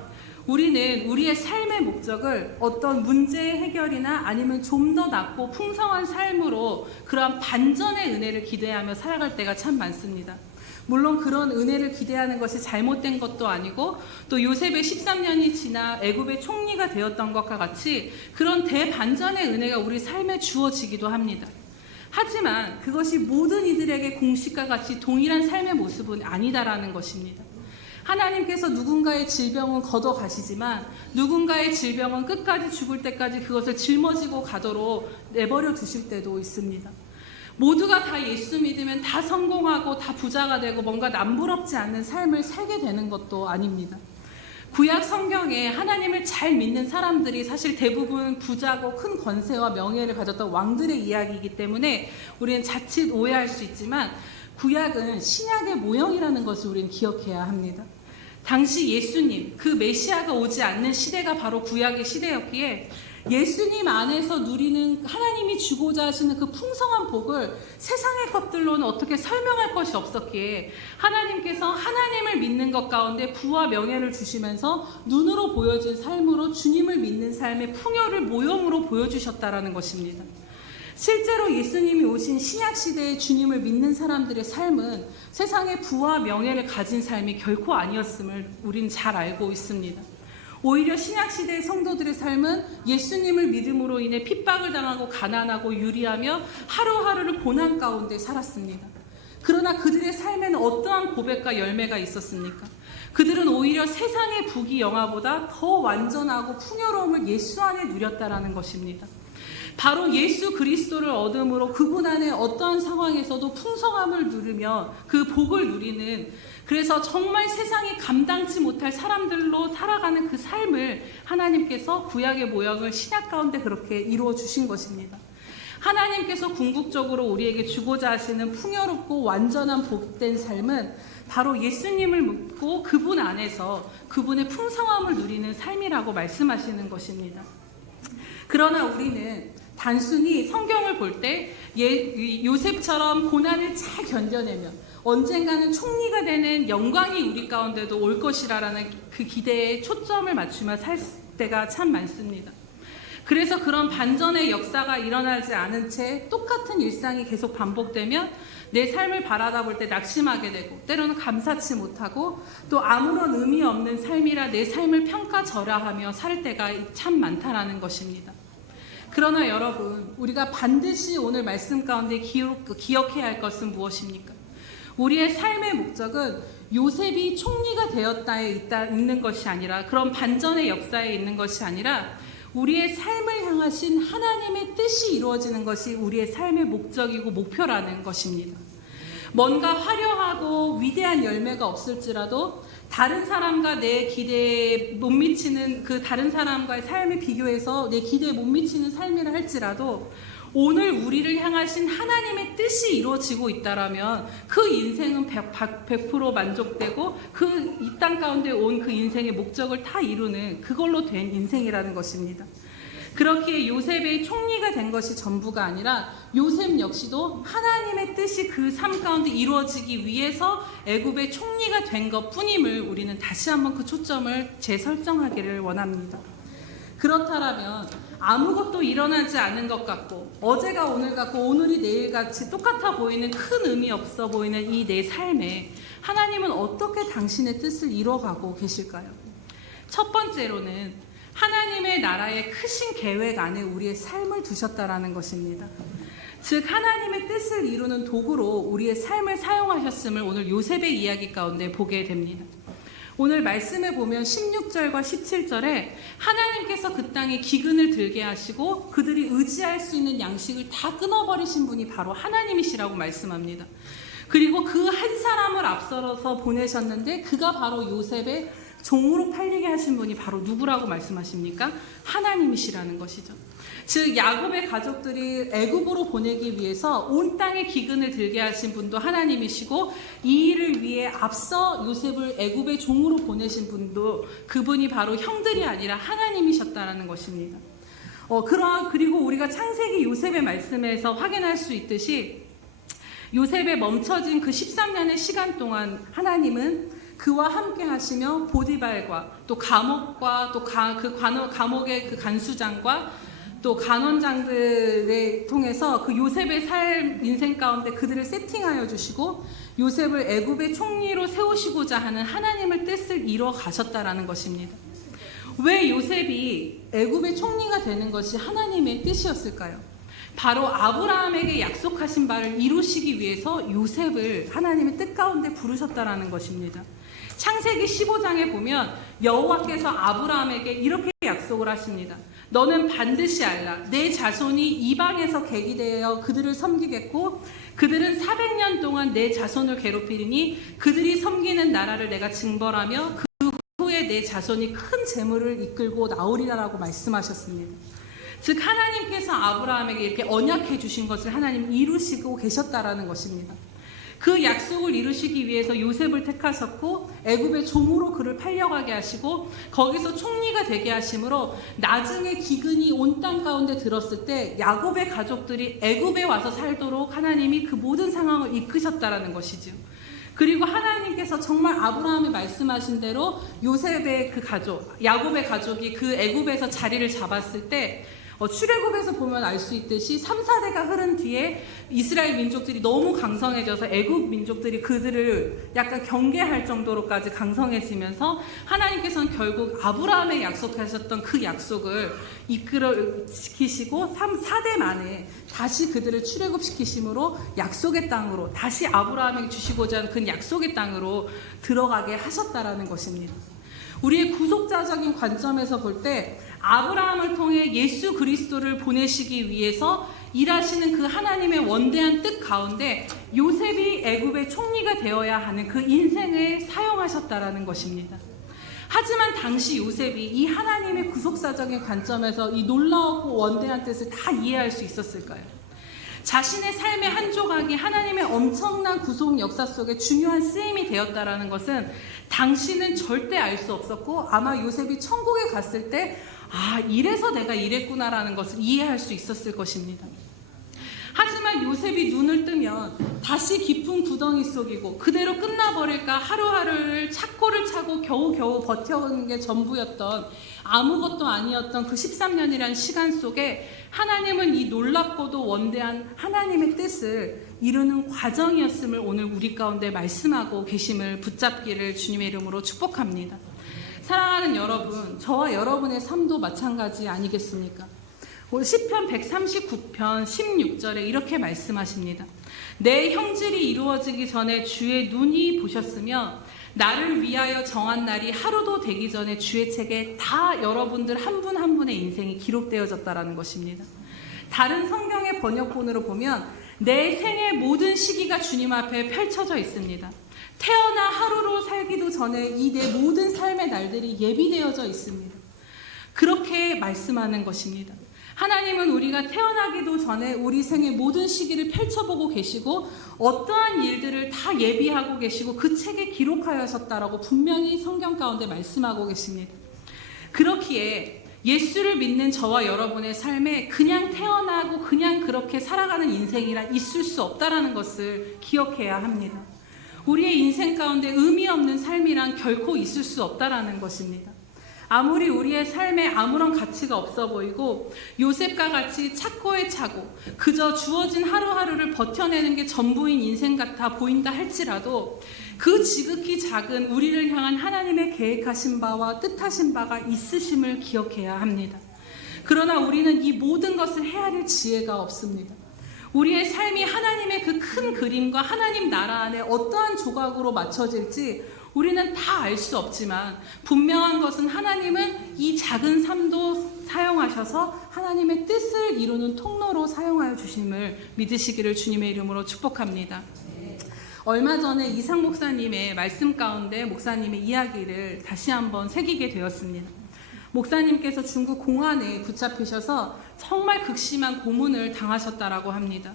우리는 우리의 삶의 목적을 어떤 문제의 해결이나 아니면 좀 더 낫고 풍성한 삶으로 그러한 반전의 은혜를 기대하며 살아갈 때가 참 많습니다. 물론 그런 은혜를 기대하는 것이 잘못된 것도 아니고 또 요셉의 13년이 지나 애굽의 총리가 되었던 것과 같이 그런 대반전의 은혜가 우리 삶에 주어지기도 합니다. 하지만 그것이 모든 이들에게 공식과 같이 동일한 삶의 모습은 아니다라는 것입니다. 하나님께서 누군가의 질병은 걷어 가시지만 누군가의 질병은 끝까지 죽을 때까지 그것을 짊어지고 가도록 내버려 두실 때도 있습니다. 모두가 다 예수 믿으면 다 성공하고 다 부자가 되고 뭔가 남부럽지 않은 삶을 살게 되는 것도 아닙니다. 구약 성경에 하나님을 잘 믿는 사람들이 사실 대부분 부자고 큰 권세와 명예를 가졌던 왕들의 이야기이기 때문에 우리는 자칫 오해할 수 있지만 구약은 신약의 모형이라는 것을 우리는 기억해야 합니다. 당시 예수님, 그 메시아가 오지 않는 시대가 바로 구약의 시대였기에 예수님 안에서 누리는 하나님이 주고자 하시는 그 풍성한 복을 세상의 것들로는 어떻게 설명할 것이 없었기에 하나님께서 하나님을 믿는 것 가운데 부와 명예를 주시면서 눈으로 보여진 삶으로 주님을 믿는 삶의 풍요를 모형으로 보여주셨다라는 것입니다. 실제로 예수님이 오신 신약시대의 주님을 믿는 사람들의 삶은 세상의 부와 명예를 가진 삶이 결코 아니었음을 우린 잘 알고 있습니다. 오히려 신약시대의 성도들의 삶은 예수님을 믿음으로 인해 핍박을 당하고 가난하고 유리하며 하루하루를 고난 가운데 살았습니다. 그러나 그들의 삶에는 어떠한 고백과 열매가 있었습니까? 그들은 오히려 세상의 부귀 영화보다 더 완전하고 풍요로움을 예수 안에 누렸다라는 것입니다. 바로 예수 그리스도를 얻음으로 그분 안에 어떠한 상황에서도 풍성함을 누리며 그 복을 누리는, 그래서 정말 세상이 감당치 못할 사람들로 살아가는 그 삶을 하나님께서 구약의 모형을 신약 가운데 그렇게 이루어 주신 것입니다. 하나님께서 궁극적으로 우리에게 주고자 하시는 풍요롭고 완전한 복된 삶은 바로 예수님을 믿고 그분 안에서 그분의 풍성함을 누리는 삶이라고 말씀하시는 것입니다. 그러나 우리는 단순히 성경을 볼 때 요셉처럼 고난을 잘 견뎌내며 언젠가는 총리가 되는 영광이 우리 가운데도 올 것이라는 그 기대에 초점을 맞추며 살 때가 참 많습니다. 그래서 그런 반전의 역사가 일어나지 않은 채 똑같은 일상이 계속 반복되면 내 삶을 바라다 볼 때 낙심하게 되고 때로는 감사치 못하고 또 아무런 의미 없는 삶이라 내 삶을 평가절하하며 살 때가 참 많다라는 것입니다. 그러나 여러분, 우리가 반드시 오늘 말씀 가운데 기억해야 할 것은 무엇입니까? 우리의 삶의 목적은 요셉이 총리가 되었다에 있는 것이 아니라, 그런 반전의 역사에 있는 것이 아니라 우리의 삶을 향하신 하나님의 뜻이 이루어지는 것이 우리의 삶의 목적이고 목표라는 것입니다. 뭔가 화려하고 위대한 열매가 없을지라도 다른 사람과 내 기대에 못 미치는, 그 다른 사람과의 삶에 비교해서 내 기대에 못 미치는 삶이라 할지라도 오늘 우리를 향하신 하나님의 뜻이 이루어지고 있다라면 그 인생은 100% 만족되고 그 이 땅 가운데 온 그 인생의 목적을 다 이루는 그걸로 된 인생이라는 것입니다. 그렇기에 요셉의 총리가 된 것이 전부가 아니라 요셉 역시도 하나님의 뜻이 그 삶 가운데 이루어지기 위해서 애굽의 총리가 된 것뿐임을 우리는 다시 한번 그 초점을 재설정하기를 원합니다. 그렇다면 아무것도 일어나지 않은 것 같고 어제가 오늘 같고 오늘이 내일 같이 똑같아 보이는 큰 의미 없어 보이는 이 내 삶에 하나님은 어떻게 당신의 뜻을 이뤄가고 계실까요? 첫 번째로는 하나님의 나라의 크신 계획 안에 우리의 삶을 두셨다라는 것입니다. 즉 하나님의 뜻을 이루는 도구로 우리의 삶을 사용하셨음을 오늘 요셉의 이야기 가운데 보게 됩니다. 오늘 말씀에 보면 16절과 17절에 하나님께서 그 땅에 기근을 들게 하시고 그들이 의지할 수 있는 양식을 다 끊어버리신 분이 바로 하나님이시라고 말씀합니다. 그리고 그 한 사람을 앞서서 보내셨는데 그가 바로 요셉의 종으로 팔리게 하신 분이 바로 누구라고 말씀하십니까? 하나님이시라는 것이죠. 즉 야곱의 가족들이 애굽으로 보내기 위해서 온 땅에 기근을 들게 하신 분도 하나님이시고 이 일을 위해 앞서 요셉을 애굽의 종으로 보내신 분도 그분이 바로 형들이 아니라 하나님이셨다라는 것입니다. 그리고 우리가 창세기 요셉의 말씀에서 확인할 수 있듯이 요셉의 멈춰진 그 13년의 시간 동안 하나님은 그와 함께 하시며 보디발과 또 감옥과 또 감옥의 그 간수장과 또 간원장들을 통해서 그 요셉의 삶 인생 가운데 그들을 세팅하여 주시고 요셉을 애굽의 총리로 세우시고자 하는 하나님의 뜻을 이뤄 가셨다라는 것입니다. 왜 요셉이 애굽의 총리가 되는 것이 하나님의 뜻이었을까요? 바로 아브라함에게 약속하신 바를 이루시기 위해서 요셉을 하나님의 뜻 가운데 부르셨다라는 것입니다. 창세기 15장에 보면 여호와께서 아브라함에게 이렇게 약속을 하십니다. 너는 반드시 알라. 내 자손이 이방에서 계기되어 그들을 섬기겠고 그들은 400년 동안 내 자손을 괴롭히리니 그들이 섬기는 나라를 내가 징벌하며 그 후에 내 자손이 큰 재물을 이끌고 나오리라라고 말씀하셨습니다. 즉 하나님께서 아브라함에게 이렇게 언약해 주신 것을 하나님 이루시고 계셨다라는 것입니다. 그 약속을 이루시기 위해서 요셉을 택하셨고 애굽의 종으로 그를 팔려가게 하시고 거기서 총리가 되게 하심으로 나중에 기근이 온 땅 가운데 들었을 때 야곱의 가족들이 애굽에 와서 살도록 하나님이 그 모든 상황을 이끄셨다라는 것이죠. 그리고 하나님께서 정말 아브라함이 말씀하신 대로 요셉의 그 가족, 야곱의 가족이 그 애굽에서 자리를 잡았을 때 출애굽에서 보면 알 수 있듯이 3, 4대가 흐른 뒤에 이스라엘 민족들이 너무 강성해져서 애굽 민족들이 그들을 약간 경계할 정도로까지 강성해지면서 하나님께서는 결국 아브라함에 약속하셨던 그 약속을 이끌어 지키시고 3, 4대 만에 다시 그들을 출애굽시키심으로 약속의 땅으로 다시 아브라함에게 주시고자 하는 그 약속의 땅으로 들어가게 하셨다라는 것입니다. 우리의 구속자적인 관점에서 볼 때 아브라함을 통해 예수 그리스도를 보내시기 위해서 일하시는 그 하나님의 원대한 뜻 가운데 요셉이 애굽의 총리가 되어야 하는 그 인생을 사용하셨다라는 것입니다. 하지만 당시 요셉이 이 하나님의 구속사적인 관점에서 이 놀라웠고 원대한 뜻을 다 이해할 수 있었을까요? 자신의 삶의 한 조각이 하나님의 엄청난 구속 역사 속에 중요한 쓰임이 되었다라는 것은 당시는 절대 알 수 없었고 아마 요셉이 천국에 갔을 때 이래서 내가 이랬구나라는 것을 이해할 수 있었을 것입니다. 하지만 요셉이 눈을 뜨면 다시 깊은 구덩이 속이고 그대로 끝나버릴까 하루하루를 착고를 차고 겨우겨우 버텨오는 게 전부였던, 아무것도 아니었던 그 13년이라는 시간 속에 하나님은 이 놀랍고도 원대한 하나님의 뜻을 이루는 과정이었음을 오늘 우리 가운데 말씀하고 계심을 붙잡기를 주님의 이름으로 축복합니다. 사랑하는 여러분, 저와 여러분의 삶도 마찬가지 아니겠습니까? 시편 139편 16절에 이렇게 말씀하십니다. 내 형질이 이루어지기 전에 주의 눈이 보셨으며 나를 위하여 정한 날이 하루도 되기 전에 주의 책에 다 여러분들 한 분 한 분의 인생이 기록되어졌다라는 것입니다. 다른 성경의 번역본으로 보면 내 생의 모든 시기가 주님 앞에 펼쳐져 있습니다. 태어나 하루로 살기도 전에 이 내 모든 삶의 날들이 예비되어져 있습니다. 그렇게 말씀하는 것입니다. 하나님은 우리가 태어나기도 전에 우리 생의 모든 시기를 펼쳐보고 계시고 어떠한 일들을 다 예비하고 계시고 그 책에 기록하셨다라고 분명히 성경 가운데 말씀하고 계십니다. 그렇기에 예수를 믿는 저와 여러분의 삶에 그냥 태어나고 그냥 그렇게 살아가는 인생이란 있을 수 없다라는 것을 기억해야 합니다. 우리의 인생 가운데 의미 없는 삶이란 결코 있을 수 없다라는 것입니다. 아무리 우리의 삶에 아무런 가치가 없어 보이고 요셉과 같이 착고에 차고 그저 주어진 하루하루를 버텨내는 게 전부인 인생 같아 보인다 할지라도 그 지극히 작은 우리를 향한 하나님의 계획하신 바와 뜻하신 바가 있으심을 기억해야 합니다. 그러나 우리는 이 모든 것을 헤아릴 지혜가 없습니다. 우리의 삶이 하나님의 그 큰 그림과 하나님 나라 안에 어떠한 조각으로 맞춰질지 우리는 다 알 수 없지만 분명한 것은 하나님은 이 작은 삶도 사용하셔서 하나님의 뜻을 이루는 통로로 사용하여 주심을 믿으시기를 주님의 이름으로 축복합니다. 얼마 전에 이상 목사님의 말씀 가운데 목사님의 이야기를 다시 한번 새기게 되었습니다. 목사님께서 중국 공안에 붙잡히셔서 정말 극심한 고문을 당하셨다라고 합니다.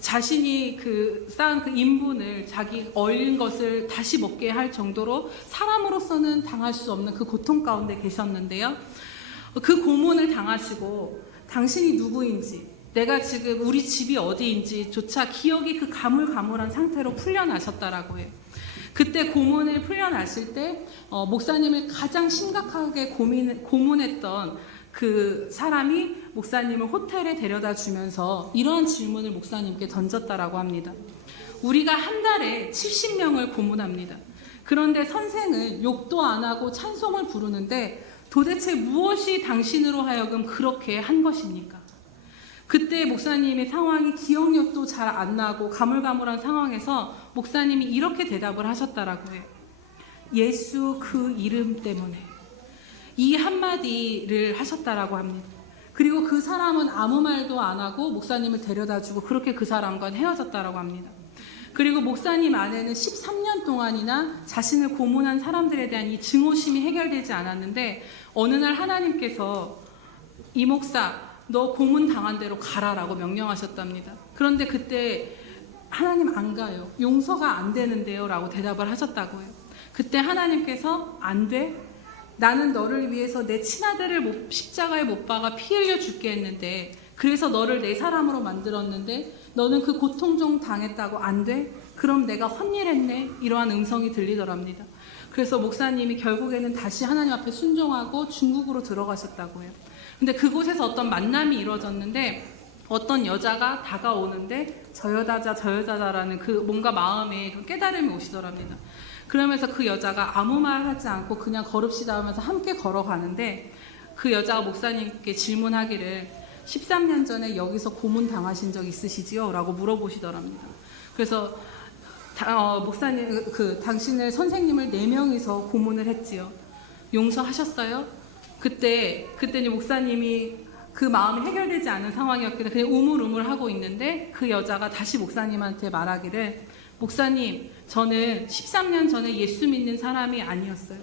자신이 쌓은 그 인분을 자기 얼린 것을 다시 먹게 할 정도로 사람으로서는 당할 수 없는 그 고통 가운데 계셨는데요. 그 고문을 당하시고 당신이 누구인지, 내가 지금 우리 집이 어디인지조차 기억이 그 가물가물한 상태로 풀려나셨다라고 해요. 그때 고문을 풀려나실 때 목사님을 가장 심각하게 고문했던 그 사람이 목사님을 호텔에 데려다 주면서 이러한 질문을 목사님께 던졌다라고 합니다. 우리가 한 달에 70명을 고문합니다. 그런데 선생은 욕도 안 하고 찬송을 부르는데 도대체 무엇이 당신으로 하여금 그렇게 한 것입니까? 그때 목사님의 상황이 기억력도 잘 안 나고 가물가물한 상황에서 목사님이 이렇게 대답을 하셨다라고 해요. 예수 그 이름 때문에. 이 한마디를 하셨다라고 합니다. 그리고 그 사람은 아무 말도 안 하고 목사님을 데려다주고 그렇게 그 사람과 헤어졌다라고 합니다. 그리고 목사님 안에는 13년 동안이나 자신을 고문한 사람들에 대한 이 증오심이 해결되지 않았는데 어느 날 하나님께서 이 목사 너 고문 당한 대로 가라라고 명령하셨답니다. 그런데 그때 하나님 안 가요. 용서가 안 되는데요 라고 대답을 하셨다고 해요. 그때 하나님께서 안 돼? 나는 너를 위해서 내 친아들을 십자가에 못 박아 피 흘려 죽게 했는데 그래서 너를 내 사람으로 만들었는데 너는 그 고통 좀 당했다고 안 돼? 그럼 내가 헛일했네? 이러한 음성이 들리더랍니다. 그래서 목사님이 결국에는 다시 하나님 앞에 순종하고 중국으로 들어가셨다고 해요. 근데 그곳에서 어떤 만남이 이루어졌는데 어떤 여자가 다가오는데 저 여자다라는 그 뭔가 마음에 그 깨달음이 오시더랍니다. 그러면서 그 여자가 아무 말 하지 않고 그냥 걸읍시다 하면서 함께 걸어가는데 그 여자가 목사님께 질문하기를 13년 전에 여기서 고문 당하신 적 있으시지요? 라고 물어보시더랍니다. 그래서 목사님 당신을 선생님을 4명이서 고문을 했지요. 용서하셨어요? 그때 이제 목사님이 그 마음이 해결되지 않은 상황이었기에 그냥 우물우물하고 있는데 그 여자가 다시 목사님한테 말하기를 목사님 저는 13년 전에 예수 믿는 사람이 아니었어요.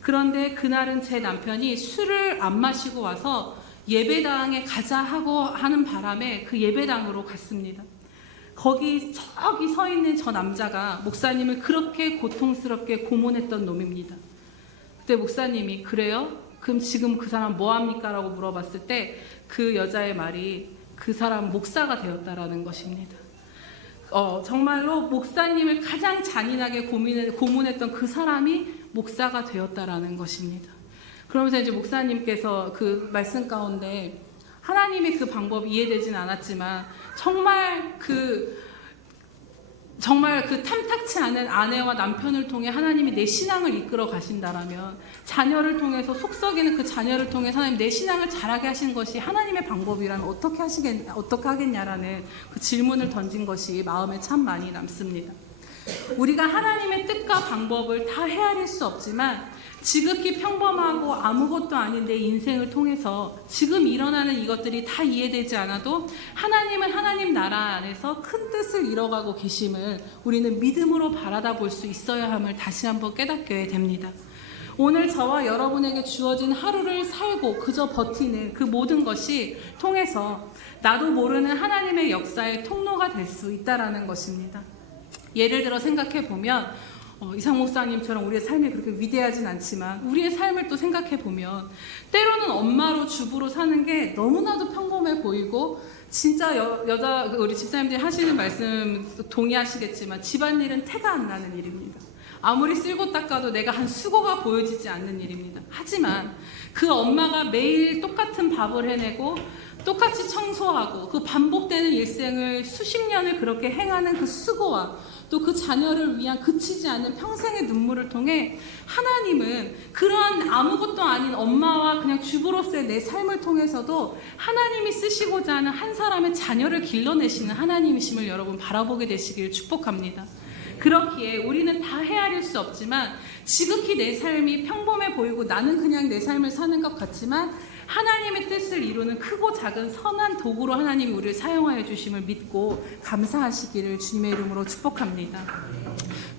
그런데 그날은 제 남편이 술을 안 마시고 와서 예배당에 가자 하고 하는 바람에 그 예배당으로 갔습니다. 저기 서 있는 저 남자가 목사님을 그렇게 고통스럽게 고문했던 놈입니다. 그때 목사님이 그래요? 그럼 지금 그 사람 뭐합니까? 라고 물어봤을 때 그 여자의 말이 그 사람 목사가 되었다라는 것입니다. 정말로 목사님을 가장 잔인하게 고문했던 그 사람이 목사가 되었다라는 것입니다. 그러면서 이제 목사님께서 그 말씀 가운데 하나님의 그 방법이 이해되진 않았지만 정말 그 탐탁치 않은 아내와 남편을 통해 하나님이 내 신앙을 이끌어 가신다라면, 자녀를 통해서 속썩이는 그 자녀를 통해 하나님 내 신앙을 자라게 하신 것이 하나님의 방법이라면 어떻게 하겠냐라는 그 질문을 던진 것이 마음에 참 많이 남습니다. 우리가 하나님의 뜻과 방법을 다 헤아릴 수 없지만 지극히 평범하고 아무것도 아닌 내 인생을 통해서 지금 일어나는 이것들이 다 이해되지 않아도 하나님은 하나님 나라 안에서 큰 뜻을 이뤄가고 계심을 우리는 믿음으로 바라다 볼 수 있어야 함을 다시 한번 깨닫게 됩니다. 오늘 저와 여러분에게 주어진 하루를 살고 그저 버티는 그 모든 것이 통해서 나도 모르는 하나님의 역사의 통로가 될 수 있다라는 것입니다. 예를 들어 생각해 보면 이상 목사님처럼 우리의 삶이 그렇게 위대하진 않지만 우리의 삶을 또 생각해 보면 때로는 엄마로 주부로 사는 게 너무나도 평범해 보이고, 진짜 여자 우리 집사님들이 하시는 말씀 동의하시겠지만 집안일은 태가 안 나는 일입니다. 아무리 쓸고 닦아도 내가 한 수고가 보여지지 않는 일입니다. 하지만 그 엄마가 매일 똑같은 밥을 해내고 똑같이 청소하고 그 반복되는 일생을 수십 년을 그렇게 행하는 그 수고와 또 그 자녀를 위한 그치지 않는 평생의 눈물을 통해 하나님은 그러한 아무것도 아닌 엄마와 그냥 주부로서의 내 삶을 통해서도 하나님이 쓰시고자 하는 한 사람의 자녀를 길러내시는 하나님이심을 여러분 바라보게 되시길 축복합니다. 그렇기에 우리는 다 헤아릴 수 없지만 지극히 내 삶이 평범해 보이고 나는 그냥 내 삶을 사는 것 같지만 하나님의 뜻을 이루는 크고 작은 선한 도구로 하나님이 우리를 사용하여 주심을 믿고 감사하시기를 주님의 이름으로 축복합니다.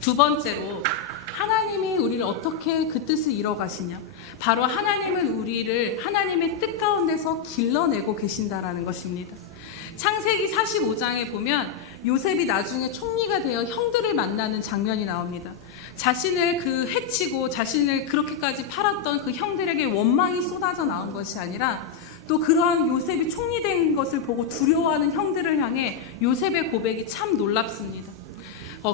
두 번째로, 하나님이 우리를 어떻게 그 뜻을 이뤄가시냐? 바로 하나님은 우리를 하나님의 뜻 가운데서 길러내고 계신다라는 것입니다. 창세기 45장에 보면 요셉이 나중에 총리가 되어 형들을 만나는 장면이 나옵니다. 자신을 해치고 자신을 그렇게까지 팔았던 그 형들에게 원망이 쏟아져 나온 것이 아니라 또 그러한 요셉이 총리된 것을 보고 두려워하는 형들을 향해 요셉의 고백이 참 놀랍습니다.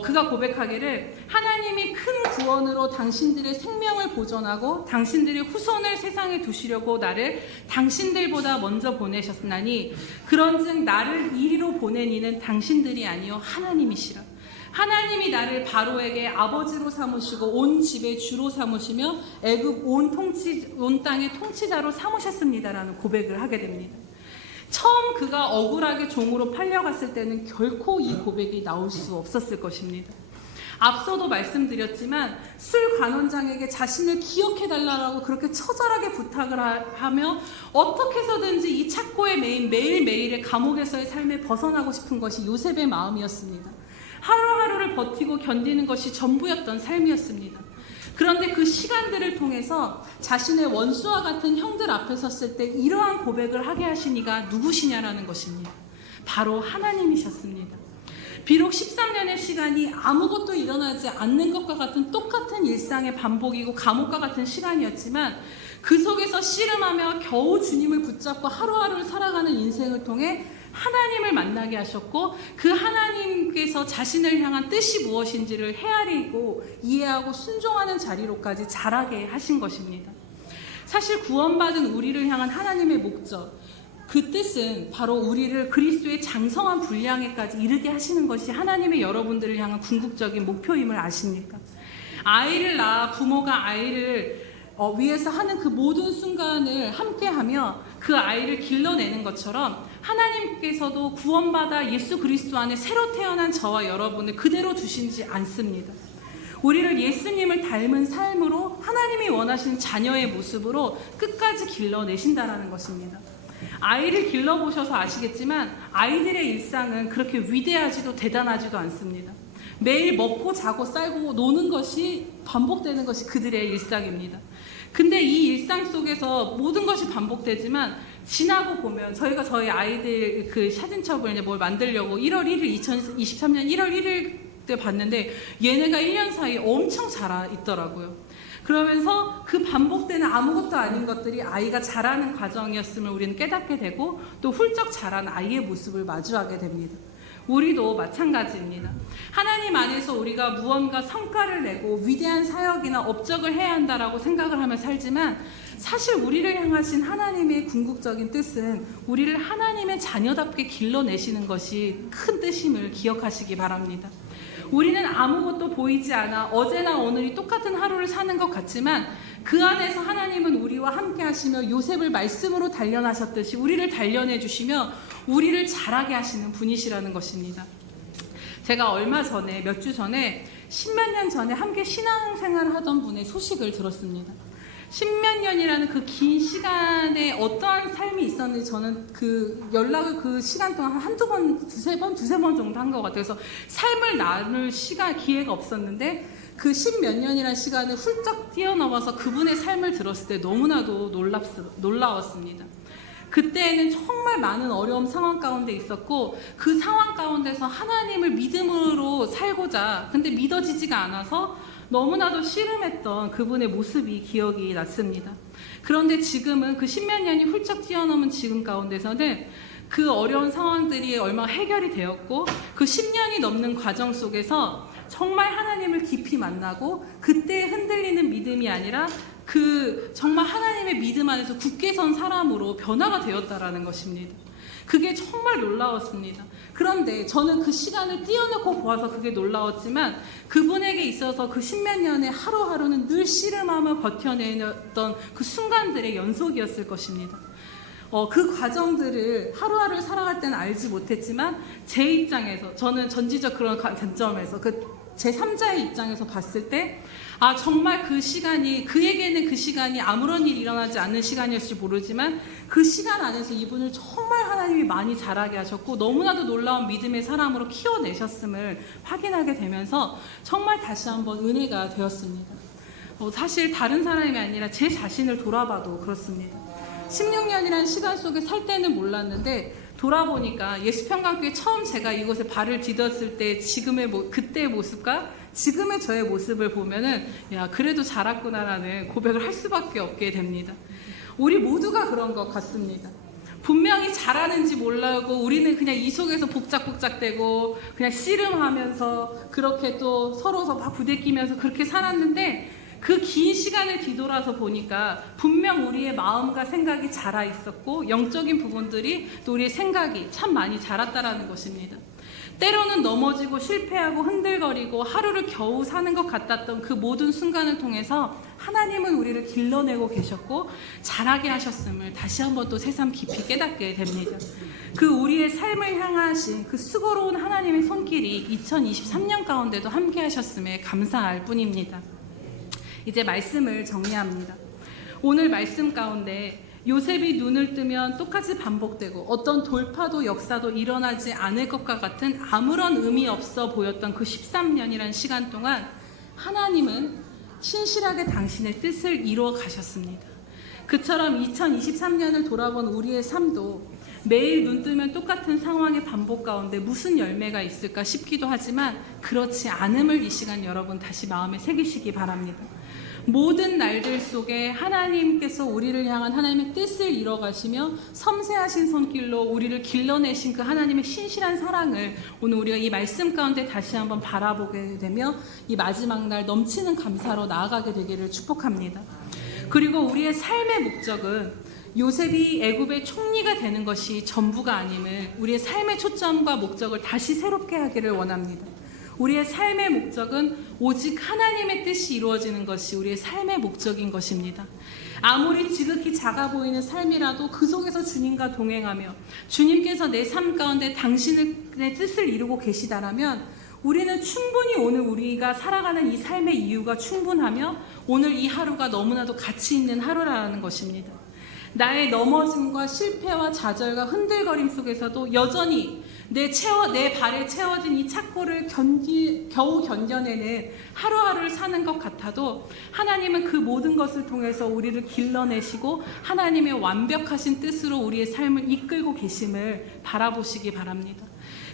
그가 고백하기를 하나님이 큰 구원으로 당신들의 생명을 보존하고 당신들의 후손을 세상에 두시려고 나를 당신들보다 먼저 보내셨나니 그런즉 나를 이리로 보낸 이는 당신들이 아니요 하나님이시라. 하나님이 나를 바로에게 아버지로 삼으시고 온 집의 주로 삼으시며 애굽 온 땅의 통치자로 삼으셨습니다라는 고백을 하게 됩니다. 처음 그가 억울하게 종으로 팔려갔을 때는 결코 이 고백이 나올 수 없었을 것입니다. 앞서도 말씀드렸지만 술 관원장에게 자신을 기억해달라고 그렇게 처절하게 부탁을 하며 어떻게 해서든지 이 착고에 매인 매일매일의 감옥에서의 삶에 벗어나고 싶은 것이 요셉의 마음이었습니다. 하루하루를 버티고 견디는 것이 전부였던 삶이었습니다. 그런데 그 시간들을 통해서 자신의 원수와 같은 형들 앞에 섰을 때 이러한 고백을 하게 하신 이가 누구시냐라는 것입니다. 바로 하나님이셨습니다. 비록 13년의 시간이 아무것도 일어나지 않는 것과 같은 똑같은 일상의 반복이고 감옥과 같은 시간이었지만 그 속에서 씨름하며 겨우 주님을 붙잡고 하루하루를 살아가는 인생을 통해 하나님을 만나게 하셨고 그 하나님께서 자신을 향한 뜻이 무엇인지를 헤아리고 이해하고 순종하는 자리로까지 자라게 하신 것입니다. 사실 구원받은 우리를 향한 하나님의 목적, 그 뜻은 바로 우리를 그리스도의 장성한 분량에까지 이르게 하시는 것이 하나님의 여러분들을 향한 궁극적인 목표임을 아십니까? 아이를 낳아 부모가 아이를 위해서 하는 그 모든 순간을 함께하며 그 아이를 길러내는 것처럼 하나님께서도 구원받아 예수 그리스도 안에 새로 태어난 저와 여러분을 그대로 두시지 않습니다. 우리를 예수님을 닮은 삶으로 하나님이 원하시는 자녀의 모습으로 끝까지 길러내신다라는 것입니다. 아이를 길러보셔서 아시겠지만 아이들의 일상은 그렇게 위대하지도 대단하지도 않습니다. 매일 먹고 자고 살고 노는 것이 반복되는 것이 그들의 일상입니다. 근데 이 일상 속에서 모든 것이 반복되지만 지나고 보면 저희가 저희 아이들 그 사진첩을 이제 뭘 만들려고 1월 1일 2023년 1월 1일 때 봤는데 얘네가 1년 사이에 엄청 자라 있더라고요. 그러면서 그 반복되는 아무것도 아닌 것들이 아이가 자라는 과정이었음을 우리는 깨닫게 되고 또 훌쩍 자란 아이의 모습을 마주하게 됩니다. 우리도 마찬가지입니다. 하나님 안에서 우리가 무언가 성과를 내고 위대한 사역이나 업적을 해야 한다라고 생각을 하며 살지만 사실 우리를 향하신 하나님의 궁극적인 뜻은 우리를 하나님의 자녀답게 길러내시는 것이 큰 뜻임을 기억하시기 바랍니다. 우리는 아무것도 보이지 않아 어제나 오늘이 똑같은 하루를 사는 것 같지만 그 안에서 하나님은 우리와 함께 하시며 요셉을 말씀으로 단련하셨듯이 우리를 단련해 주시며 우리를 자라게 하시는 분이시라는 것입니다. 제가 얼마 전에 몇 주 전에 10몇 년 전에 함께 신앙생활을 하던 분의 소식을 들었습니다. 10몇 년이라는 그 긴 시간에 어떠한 삶이 있었는지 저는 그 연락을 그 시간 동안 한두 번, 두세 번 정도 한 것 같아요. 그래서 삶을 나눌 기회가 없었는데 그 10몇 년이라는 시간을 훌쩍 뛰어넘어서 그분의 삶을 들었을 때 너무나도 놀라웠습니다. 그때는 정말 많은 어려움 상황 가운데 있었고 그 상황 가운데서 하나님을 믿음으로 살고자 근데 믿어지지가 않아서 너무나도 씨름했던 그분의 모습이 기억이 났습니다. 그런데 지금은 그 10몇 년이 훌쩍 뛰어넘은 지금 가운데서는 그 어려운 상황들이 얼마 해결이 되었고 그 10년이 넘는 과정 속에서 정말 하나님을 깊이 만나고 그때 흔들리는 믿음이 아니라 그 정말 하나님의 믿음 안에서 굳게 선 사람으로 변화가 되었다라는 것입니다. 그게 정말 놀라웠습니다. 그런데 저는 그 시간을 띄워놓고 보아서 그게 놀라웠지만 그분에게 있어서 그 10몇 년의 하루하루는 늘 씨름하며 버텨내던 그 순간들의 연속이었을 것입니다. 그 과정들을 하루하루 살아갈 때는 알지 못했지만 제 입장에서 저는 전지적 그런 관점에서 그 제3자의 입장에서 봤을 때 정말 그 시간이 그에게는 그 시간이 아무런 일이 일어나지 않는 시간이었을지 모르지만 그 시간 안에서 이분을 정말 하나님이 많이 자라게 하셨고 너무나도 놀라운 믿음의 사람으로 키워내셨음을 확인하게 되면서 정말 다시 한번 은혜가 되었습니다. 사실 다른 사람이 아니라 제 자신을 돌아봐도 그렇습니다. 16년이라는 시간 속에 살 때는 몰랐는데 돌아보니까 예수평강교회 처음 제가 이곳에 발을 디뎠을 때 그때의 모습과 지금의 저의 모습을 보면은 야 그래도 자랐구나라는 고백을 할 수밖에 없게 됩니다. 우리 모두가 그런 것 같습니다. 분명히 잘하는지 몰라고 우리는 그냥 이 속에서 복작복작되고 그냥 씨름하면서 그렇게 또 서로 막 부대끼면서 그렇게 살았는데 그 긴 시간을 뒤돌아서 보니까 분명 우리의 마음과 생각이 자라 있었고 영적인 부분들이 또 우리의 생각이 참 많이 자랐다라는 것입니다. 때로는 넘어지고 실패하고 흔들거리고 하루를 겨우 사는 것 같았던 그 모든 순간을 통해서 하나님은 우리를 길러내고 계셨고 자라게 하셨음을 다시 한번 또 새삼 깊이 깨닫게 됩니다. 그 우리의 삶을 향하신 그 수고로운 하나님의 손길이 2023년 가운데도 함께 하셨음에 감사할 뿐입니다. 이제 말씀을 정리합니다. 오늘 말씀 가운데 요셉이 눈을 뜨면 똑같이 반복되고 어떤 돌파도 역사도 일어나지 않을 것과 같은 아무런 의미 없어 보였던 그 13년이라는 시간 동안 하나님은 신실하게 당신의 뜻을 이루어 가셨습니다. 그처럼 2023년을 돌아본 우리의 삶도 매일 눈 뜨면 똑같은 상황의 반복 가운데 무슨 열매가 있을까 싶기도 하지만 그렇지 않음을 이 시간 여러분 다시 마음에 새기시기 바랍니다. 모든 날들 속에 하나님께서 우리를 향한 하나님의 뜻을 이뤄가시며 섬세하신 손길로 우리를 길러내신 그 하나님의 신실한 사랑을 오늘 우리가 이 말씀 가운데 다시 한번 바라보게 되며 이 마지막 날 넘치는 감사로 나아가게 되기를 축복합니다. 그리고 우리의 삶의 목적은 요셉이 애굽의 총리가 되는 것이 전부가 아님을 우리의 삶의 초점과 목적을 다시 새롭게 하기를 원합니다. 우리의 삶의 목적은 오직 하나님의 뜻이 이루어지는 것이 우리의 삶의 목적인 것입니다. 아무리 지극히 작아 보이는 삶이라도 그 속에서 주님과 동행하며 주님께서 내 삶 가운데 당신의 뜻을 이루고 계시다라면 우리는 충분히 오늘 우리가 살아가는 이 삶의 이유가 충분하며 오늘 이 하루가 너무나도 가치 있는 하루라는 것입니다. 나의 넘어짐과 실패와 좌절과 흔들거림 속에서도 여전히 내 발에 채워진 이 착고를 겨우 견뎌내는 하루하루를 사는 것 같아도 하나님은 그 모든 것을 통해서 우리를 길러내시고 하나님의 완벽하신 뜻으로 우리의 삶을 이끌고 계심을 바라보시기 바랍니다.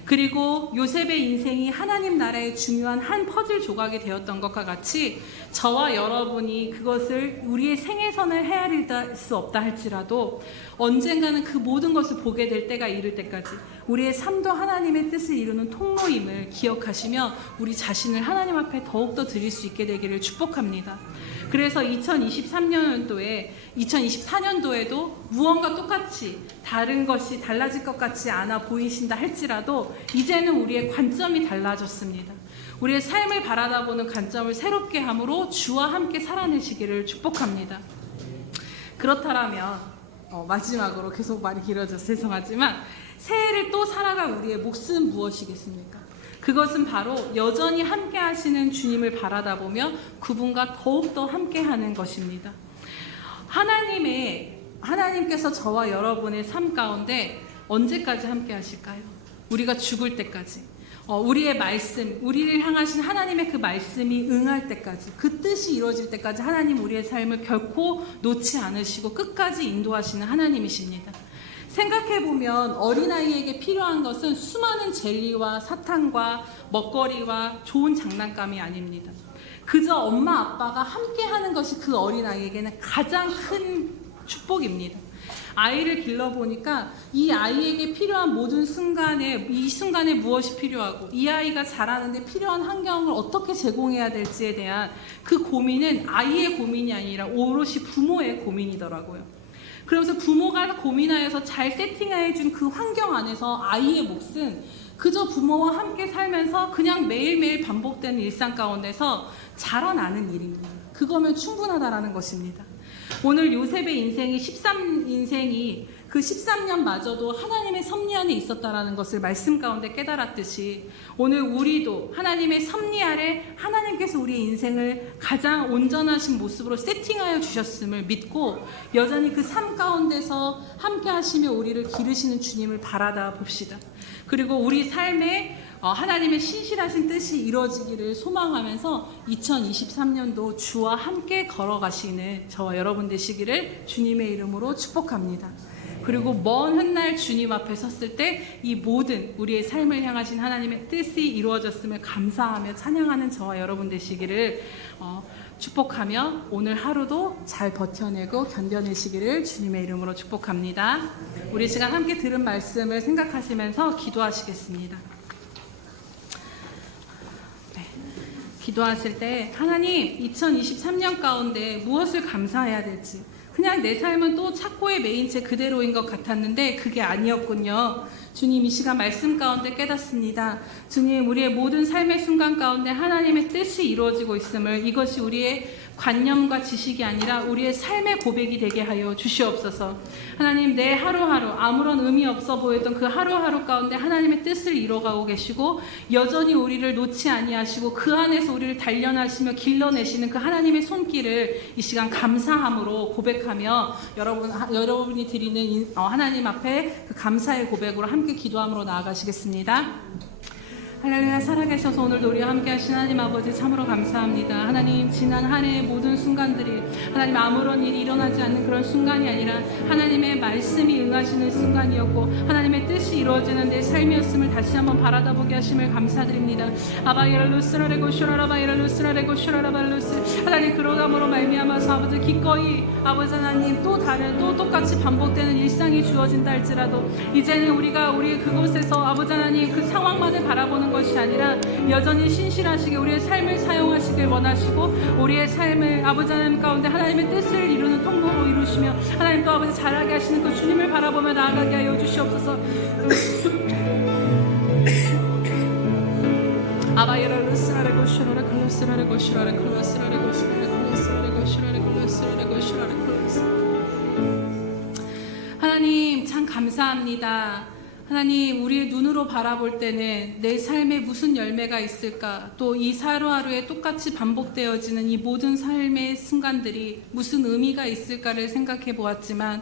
그리고 요셉의 인생이 하나님 나라의 중요한 한 퍼즐 조각이 되었던 것과 같이 저와 여러분이 그것을 우리의 생애선을 헤아릴 수 없다 할지라도 언젠가는 그 모든 것을 보게 될 때가 이를 때까지 우리의 삶도 하나님의 뜻을 이루는 통로임을 기억하시며 우리 자신을 하나님 앞에 더욱더 드릴 수 있게 되기를 축복합니다. 그래서 2024년도에도 무언가 똑같이 다른 것이 달라질 것 같지 않아 보이신다 할지라도 이제는 우리의 관점이 달라졌습니다. 우리의 삶을 바라다보는 관점을 새롭게 함으로 주와 함께 살아내시기를 축복합니다. 그렇다면 마지막으로 계속 말이 길어져서 죄송하지만 새해를 또 살아갈 우리의 몫은 무엇이겠습니까? 그것은 바로 여전히 함께 하시는 주님을 바라다보며 그분과 더욱더 함께하는 것입니다. 하나님께서 저와 여러분의 삶 가운데 언제까지 함께 하실까요? 우리가 죽을 때까지. 우리의 말씀, 우리를 향하신 하나님의 그 말씀이 응할 때까지, 그 뜻이 이루어질 때까지 하나님 우리의 삶을 결코 놓지 않으시고 끝까지 인도하시는 하나님이십니다. 생각해보면 어린아이에게 필요한 것은 수많은 젤리와 사탕과 먹거리와 좋은 장난감이 아닙니다. 그저 엄마 아빠가 함께하는 것이 그 어린아이에게는 가장 큰 축복입니다. 아이를 길러보니까 이 아이에게 필요한 모든 순간에 이 순간에 무엇이 필요하고 이 아이가 자라는데 필요한 환경을 어떻게 제공해야 될지에 대한 그 고민은 아이의 고민이 아니라 오롯이 부모의 고민이더라고요. 그러면서 부모가 고민하여서 잘 세팅해준 그 환경 안에서 아이의 몫은 그저 부모와 함께 살면서 그냥 매일매일 반복되는 일상 가운데서 자라나는 일입니다. 그거면 충분하다라는 것입니다. 오늘 요셉의 인생이 그 13년마저도 하나님의 섭리 안에 있었다라는 것을 말씀 가운데 깨달았듯이 오늘 우리도 하나님의 섭리 아래 하나님께서 우리의 인생을 가장 온전하신 모습으로 세팅하여 주셨음을 믿고 여전히 그 삶 가운데서 함께 하시며 우리를 기르시는 주님을 바라다 봅시다. 그리고 우리 삶에 하나님의 신실하신 뜻이 이루어지기를 소망하면서 2023년도 주와 함께 걸어가시는 저와 여러분 되시기를 주님의 이름으로 축복합니다. 그리고 먼 훗날 주님 앞에 섰을 때 이 모든 우리의 삶을 향하신 하나님의 뜻이 이루어졌음을 감사하며 찬양하는 저와 여러분 되시기를 축복하며 오늘 하루도 잘 버텨내고 견뎌내시기를 주님의 이름으로 축복합니다. 우리 시간 함께 들은 말씀을 생각하시면서 기도하시겠습니다. 기도하실 때 하나님 2023년 가운데 무엇을 감사해야 될지 그냥 내 삶은 또 착고에 매인 채 그대로인 것 같았는데 그게 아니었군요. 주님 이 시간 말씀 가운데 깨닫습니다. 주님 우리의 모든 삶의 순간 가운데 하나님의 뜻이 이루어지고 있음을 이것이 우리의 관념과 지식이 아니라 우리의 삶의 고백이 되게 하여 주시옵소서. 하나님 내 하루하루 아무런 의미 없어 보였던 그 하루하루 가운데 하나님의 뜻을 이뤄가고 계시고 여전히 우리를 놓지 아니하시고 그 안에서 우리를 단련하시며 길러내시는 그 하나님의 손길을 이 시간 감사함으로 고백하며 여러분이 드리는 하나님 앞에 그 감사의 고백으로 함께 기도함으로 나아가시겠습니다. 할렐루야. 살아계셔서 오늘도 우리와 함께 하신 하나님 아버지 참으로 감사합니다. 하나님 지난 한 해의 모든 순간들이 하나님 아무런 일이 일어나지 않는 그런 순간이 아니라 하나님의 말씀이 응하시는 순간이었고 하나님의 뜻이 이루어지는 내 삶이었음을 다시 한번 바라다보게 하심을 감사드립니다. 아바이랄루스라레고 슈라라바이랄루스라레고 슈라라발루스 하나님 그러감으로 말미암아서 아버지 기꺼이 아버지 하나님 또 똑같이 반복되는 일상이 주어진다 할지라도 이제는 우리가 그곳에서 아버지 하나님 그 상황만을 바라보는 것이 아니라 여전히 신실하시게 우리의 삶을 사용하시길 원하시고 우리의 삶을 아버지 하나님 가운데 하나님의 뜻을 이루는 통로로 이루시며 하나님 또 아버지 잘하게 하시는 그 주님을 바라보며 나아가게 하여 주시옵소서. 아바이라 루스라레 고슈라레 클루스라레 고슈라레 클루스라레 고슈라레 클루스라레 고슈라레 클루스라레 고슈라레 클루스. 하나님 참 감사합니다. 하나님 우리의 눈으로 바라볼 때는 내 삶에 무슨 열매가 있을까 또 이 하루하루에 똑같이 반복되어지는 이 모든 삶의 순간들이 무슨 의미가 있을까를 생각해 보았지만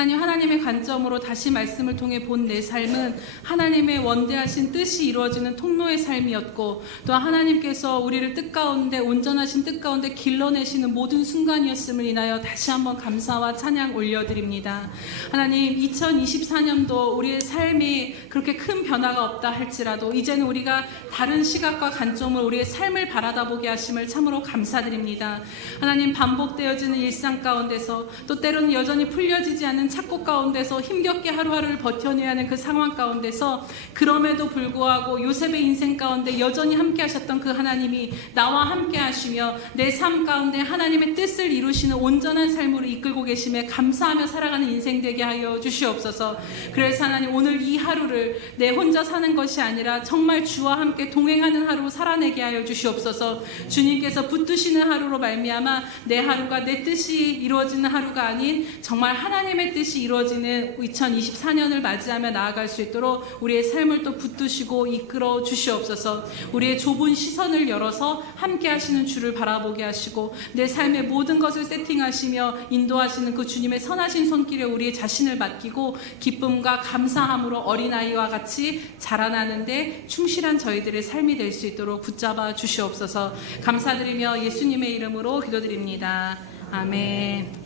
하나님의 관점으로 다시 말씀을 통해 본 내 삶은 하나님의 원대하신 뜻이 이루어지는 통로의 삶이었고, 또 하나님께서 우리를 뜻 가운데, 온전하신 뜻 가운데 길러내시는 모든 순간이었음을 인하여 다시 한번 감사와 찬양 올려드립니다. 하나님, 2024년도 우리의 삶이 그렇게 큰 변화가 없다 할지라도 이제는 우리가 다른 시각과 관점으로 우리의 삶을 바라다보게 하심을 참으로 감사드립니다. 하나님, 반복되어지는 일상 가운데서, 또 때로는 여전히 풀려지지 않는 착고 가운데서 힘겹게 하루하루를 버텨내야 하는 그 상황 가운데서, 그럼에도 불구하고 요셉의 인생 가운데 여전히 함께 하셨던 그 하나님이 나와 함께 하시며 내 삶 가운데 하나님의 뜻을 이루시는 온전한 삶으로 이끌고 계심에 감사하며 살아가는 인생 되게 하여 주시옵소서. 그래서 하나님, 오늘 이 하루를 내 혼자 사는 것이 아니라 정말 주와 함께 동행하는 하루 살아내게 하여 주시옵소서. 주님께서 붙드시는 하루로 말미암아 내 하루가 내 뜻이 이루어지는 하루가 아닌 정말 하나님의 뜻이 이루어지는 2024년을 맞이하며 나아갈 수 있도록 우리의 삶을 또 붙드시고 이끌어 주시옵소서. 우리의 좁은 시선을 열어서 함께 하시는 주를 바라보게 하시고, 내 삶의 모든 것을 세팅하시며 인도하시는 그 주님의 선하신 손길에 우리의 자신을 맡기고 기쁨과 감사함으로 어린아이와 같이 자라나는데 충실한 저희들의 삶이 될 수 있도록 붙잡아 주시옵소서. 감사드리며 예수님의 이름으로 기도드립니다. 아멘.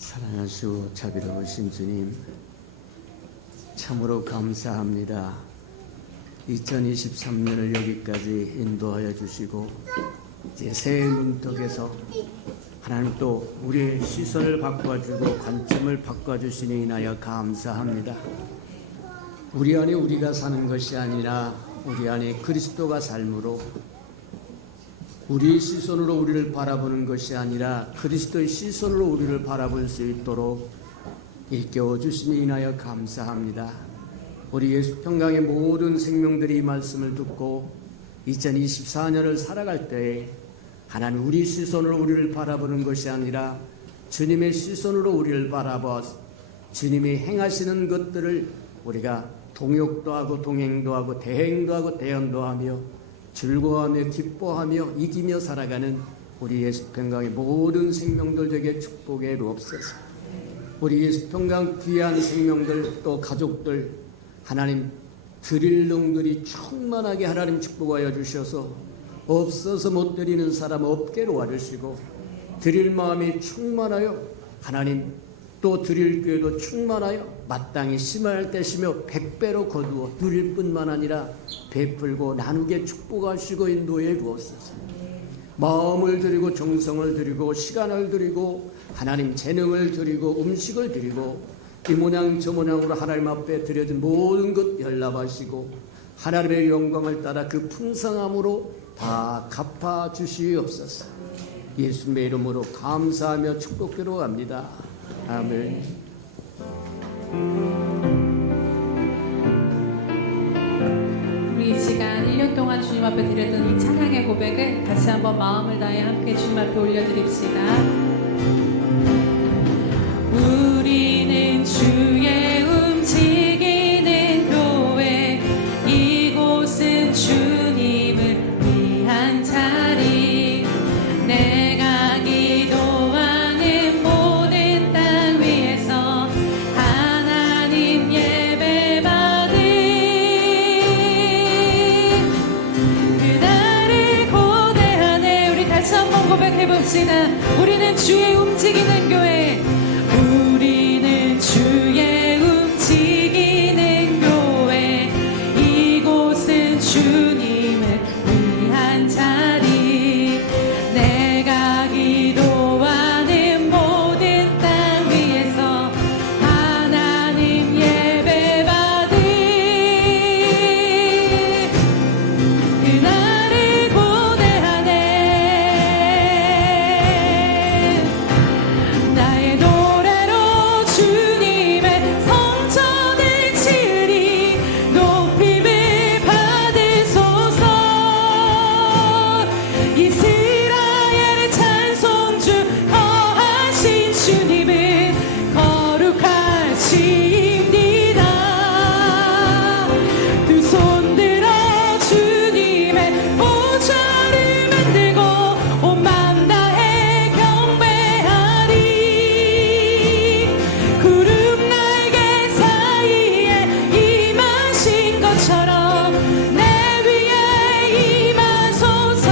사랑하시고 자비로우신 주님, 참으로 감사합니다. 2023년을 여기까지 인도하여 주시고 이제 새해 문턱에서 하나님 또 우리의 시선을 바꿔주고 관점을 바꿔주시니 인하여 감사합니다. 우리 안에 우리가 사는 것이 아니라 우리 안에 그리스도가 삶으로, 우리의 시선으로 우리를 바라보는 것이 아니라 그리스도의 시선으로 우리를 바라볼 수 있도록 일깨워 주시니 인하여 감사합니다. 우리 예수평강의 모든 생명들이 이 말씀을 듣고 2024년을 살아갈 때에 하나님, 우리 시선으로 우리를 바라보는 것이 아니라 주님의 시선으로 우리를 바라봐 주님이 행하시는 것들을 우리가 동역도 하고 동행도 하고 대행도 하고 대언도 하며 즐거워하며 기뻐하며 이기며 살아가는 우리 예수평강의 모든 생명들 되게 축복해 주옵소서. 우리 예수평강 귀한 생명들, 또 가족들, 하나님 드릴 놈들이 충만하게 하나님 축복하여 주셔서 없어서 못 드리는 사람 없게 도와주시고, 드릴 마음이 충만하여 하나님 또 드릴 교회도 충만하여 마땅히 심할 때시며 100배로 거두어 누릴 뿐만 아니라 베풀고 나누게 축복하시고 인도해 주옵소서. 마음을 드리고 정성을 드리고 시간을 드리고 하나님 재능을 드리고 음식을 드리고 이 모양 저 모양으로 하나님 앞에 드려진 모든 것 연락하시고 하나님의 영광을 따라 그 풍성함으로 다 갚아 주시옵소서. 예수님의 이름으로 감사하며 축복드려 갑니다. 아멘. 우리 이 시간 1년 동안 주님 앞에 드렸던 이 찬양의 고백을 다시 한번 마음을 다해 함께 주님 앞에 올려드립시다. 우리는 주의 움직이는 교회, 이곳은 주님을 위한 자리, 내가 기도하는 모든 땅 위에서 하나님 예배 받은 그날을 고대하네. 우리 다시 한번 고백해봅시다. 우리는 주의 움직이는 교회, 우리는 주의 움직이는 교회, 이곳은 주님을 위한 자리, 내가 기도하는 모든 땅 위에서 하나님 예배 받은 그날을 고대하네. 나의 노래로 주님의 성전을 치리, 높임을 받으소서. 이스라엘의 찬송주 거하신 주님은 거룩하시입니다. 두 손 들어 주님의 보좌를 만들고 온 맘 다해 경배하리. 구름 날개 사이에 임하신 것처럼 내 위에 임하소서.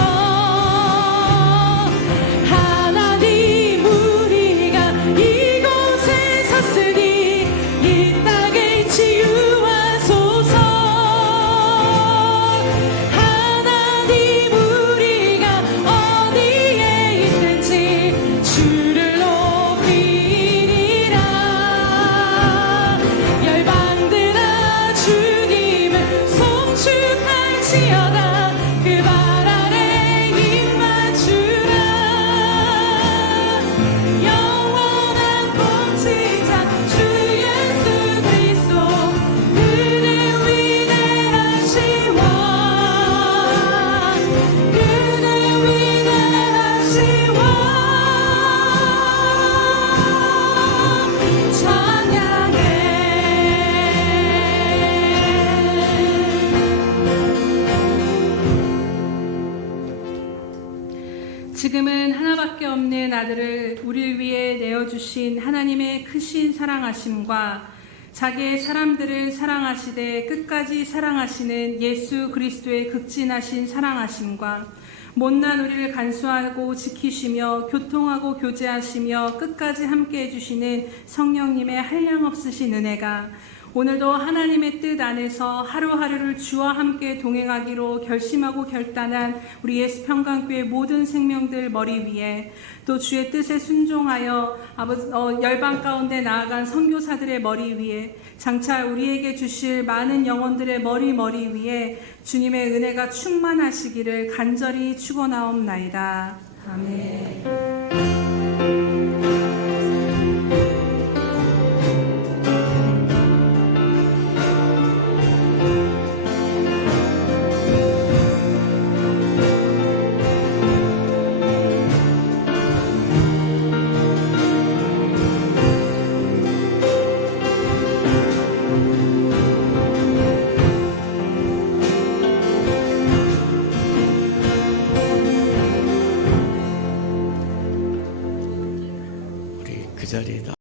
하나님 우리가 이곳에 섰으니 이 땅을 치유하소서. 하나님 우리가 어디에 있든지 주를 높이리라. 열방들아 주님을 송축할지어다. 그 발 아래 입 맞추라. 영원한 통치자 주 예수 그리스도, 그는 위대하신 왕, 그는 위대하신 왕. 찬양해. 지금은 하나밖에 없는 아들을 우리를 위해 내어주신 하나님의 크신 사랑하심과 자기의 사람들을 사랑하시되 끝까지 사랑하시는 예수 그리스도의 극진하신 사랑하심과 못난 우리를 간수하고 지키시며 교통하고 교제하시며 끝까지 함께 해주시는 성령님의 한량없으신 은혜가 오늘도 하나님의 뜻 안에서 하루하루를 주와 함께 동행하기로 결심하고 결단한 우리 예수평강교회 모든 생명들 머리 위에, 또 주의 뜻에 순종하여 열방 가운데 나아간 선교사들의 머리 위에, 장차 우리에게 주실 많은 영혼들의 머리 위에 주님의 은혜가 충만하시기를 간절히 축원하옵나이다. 아멘. 그 자리에다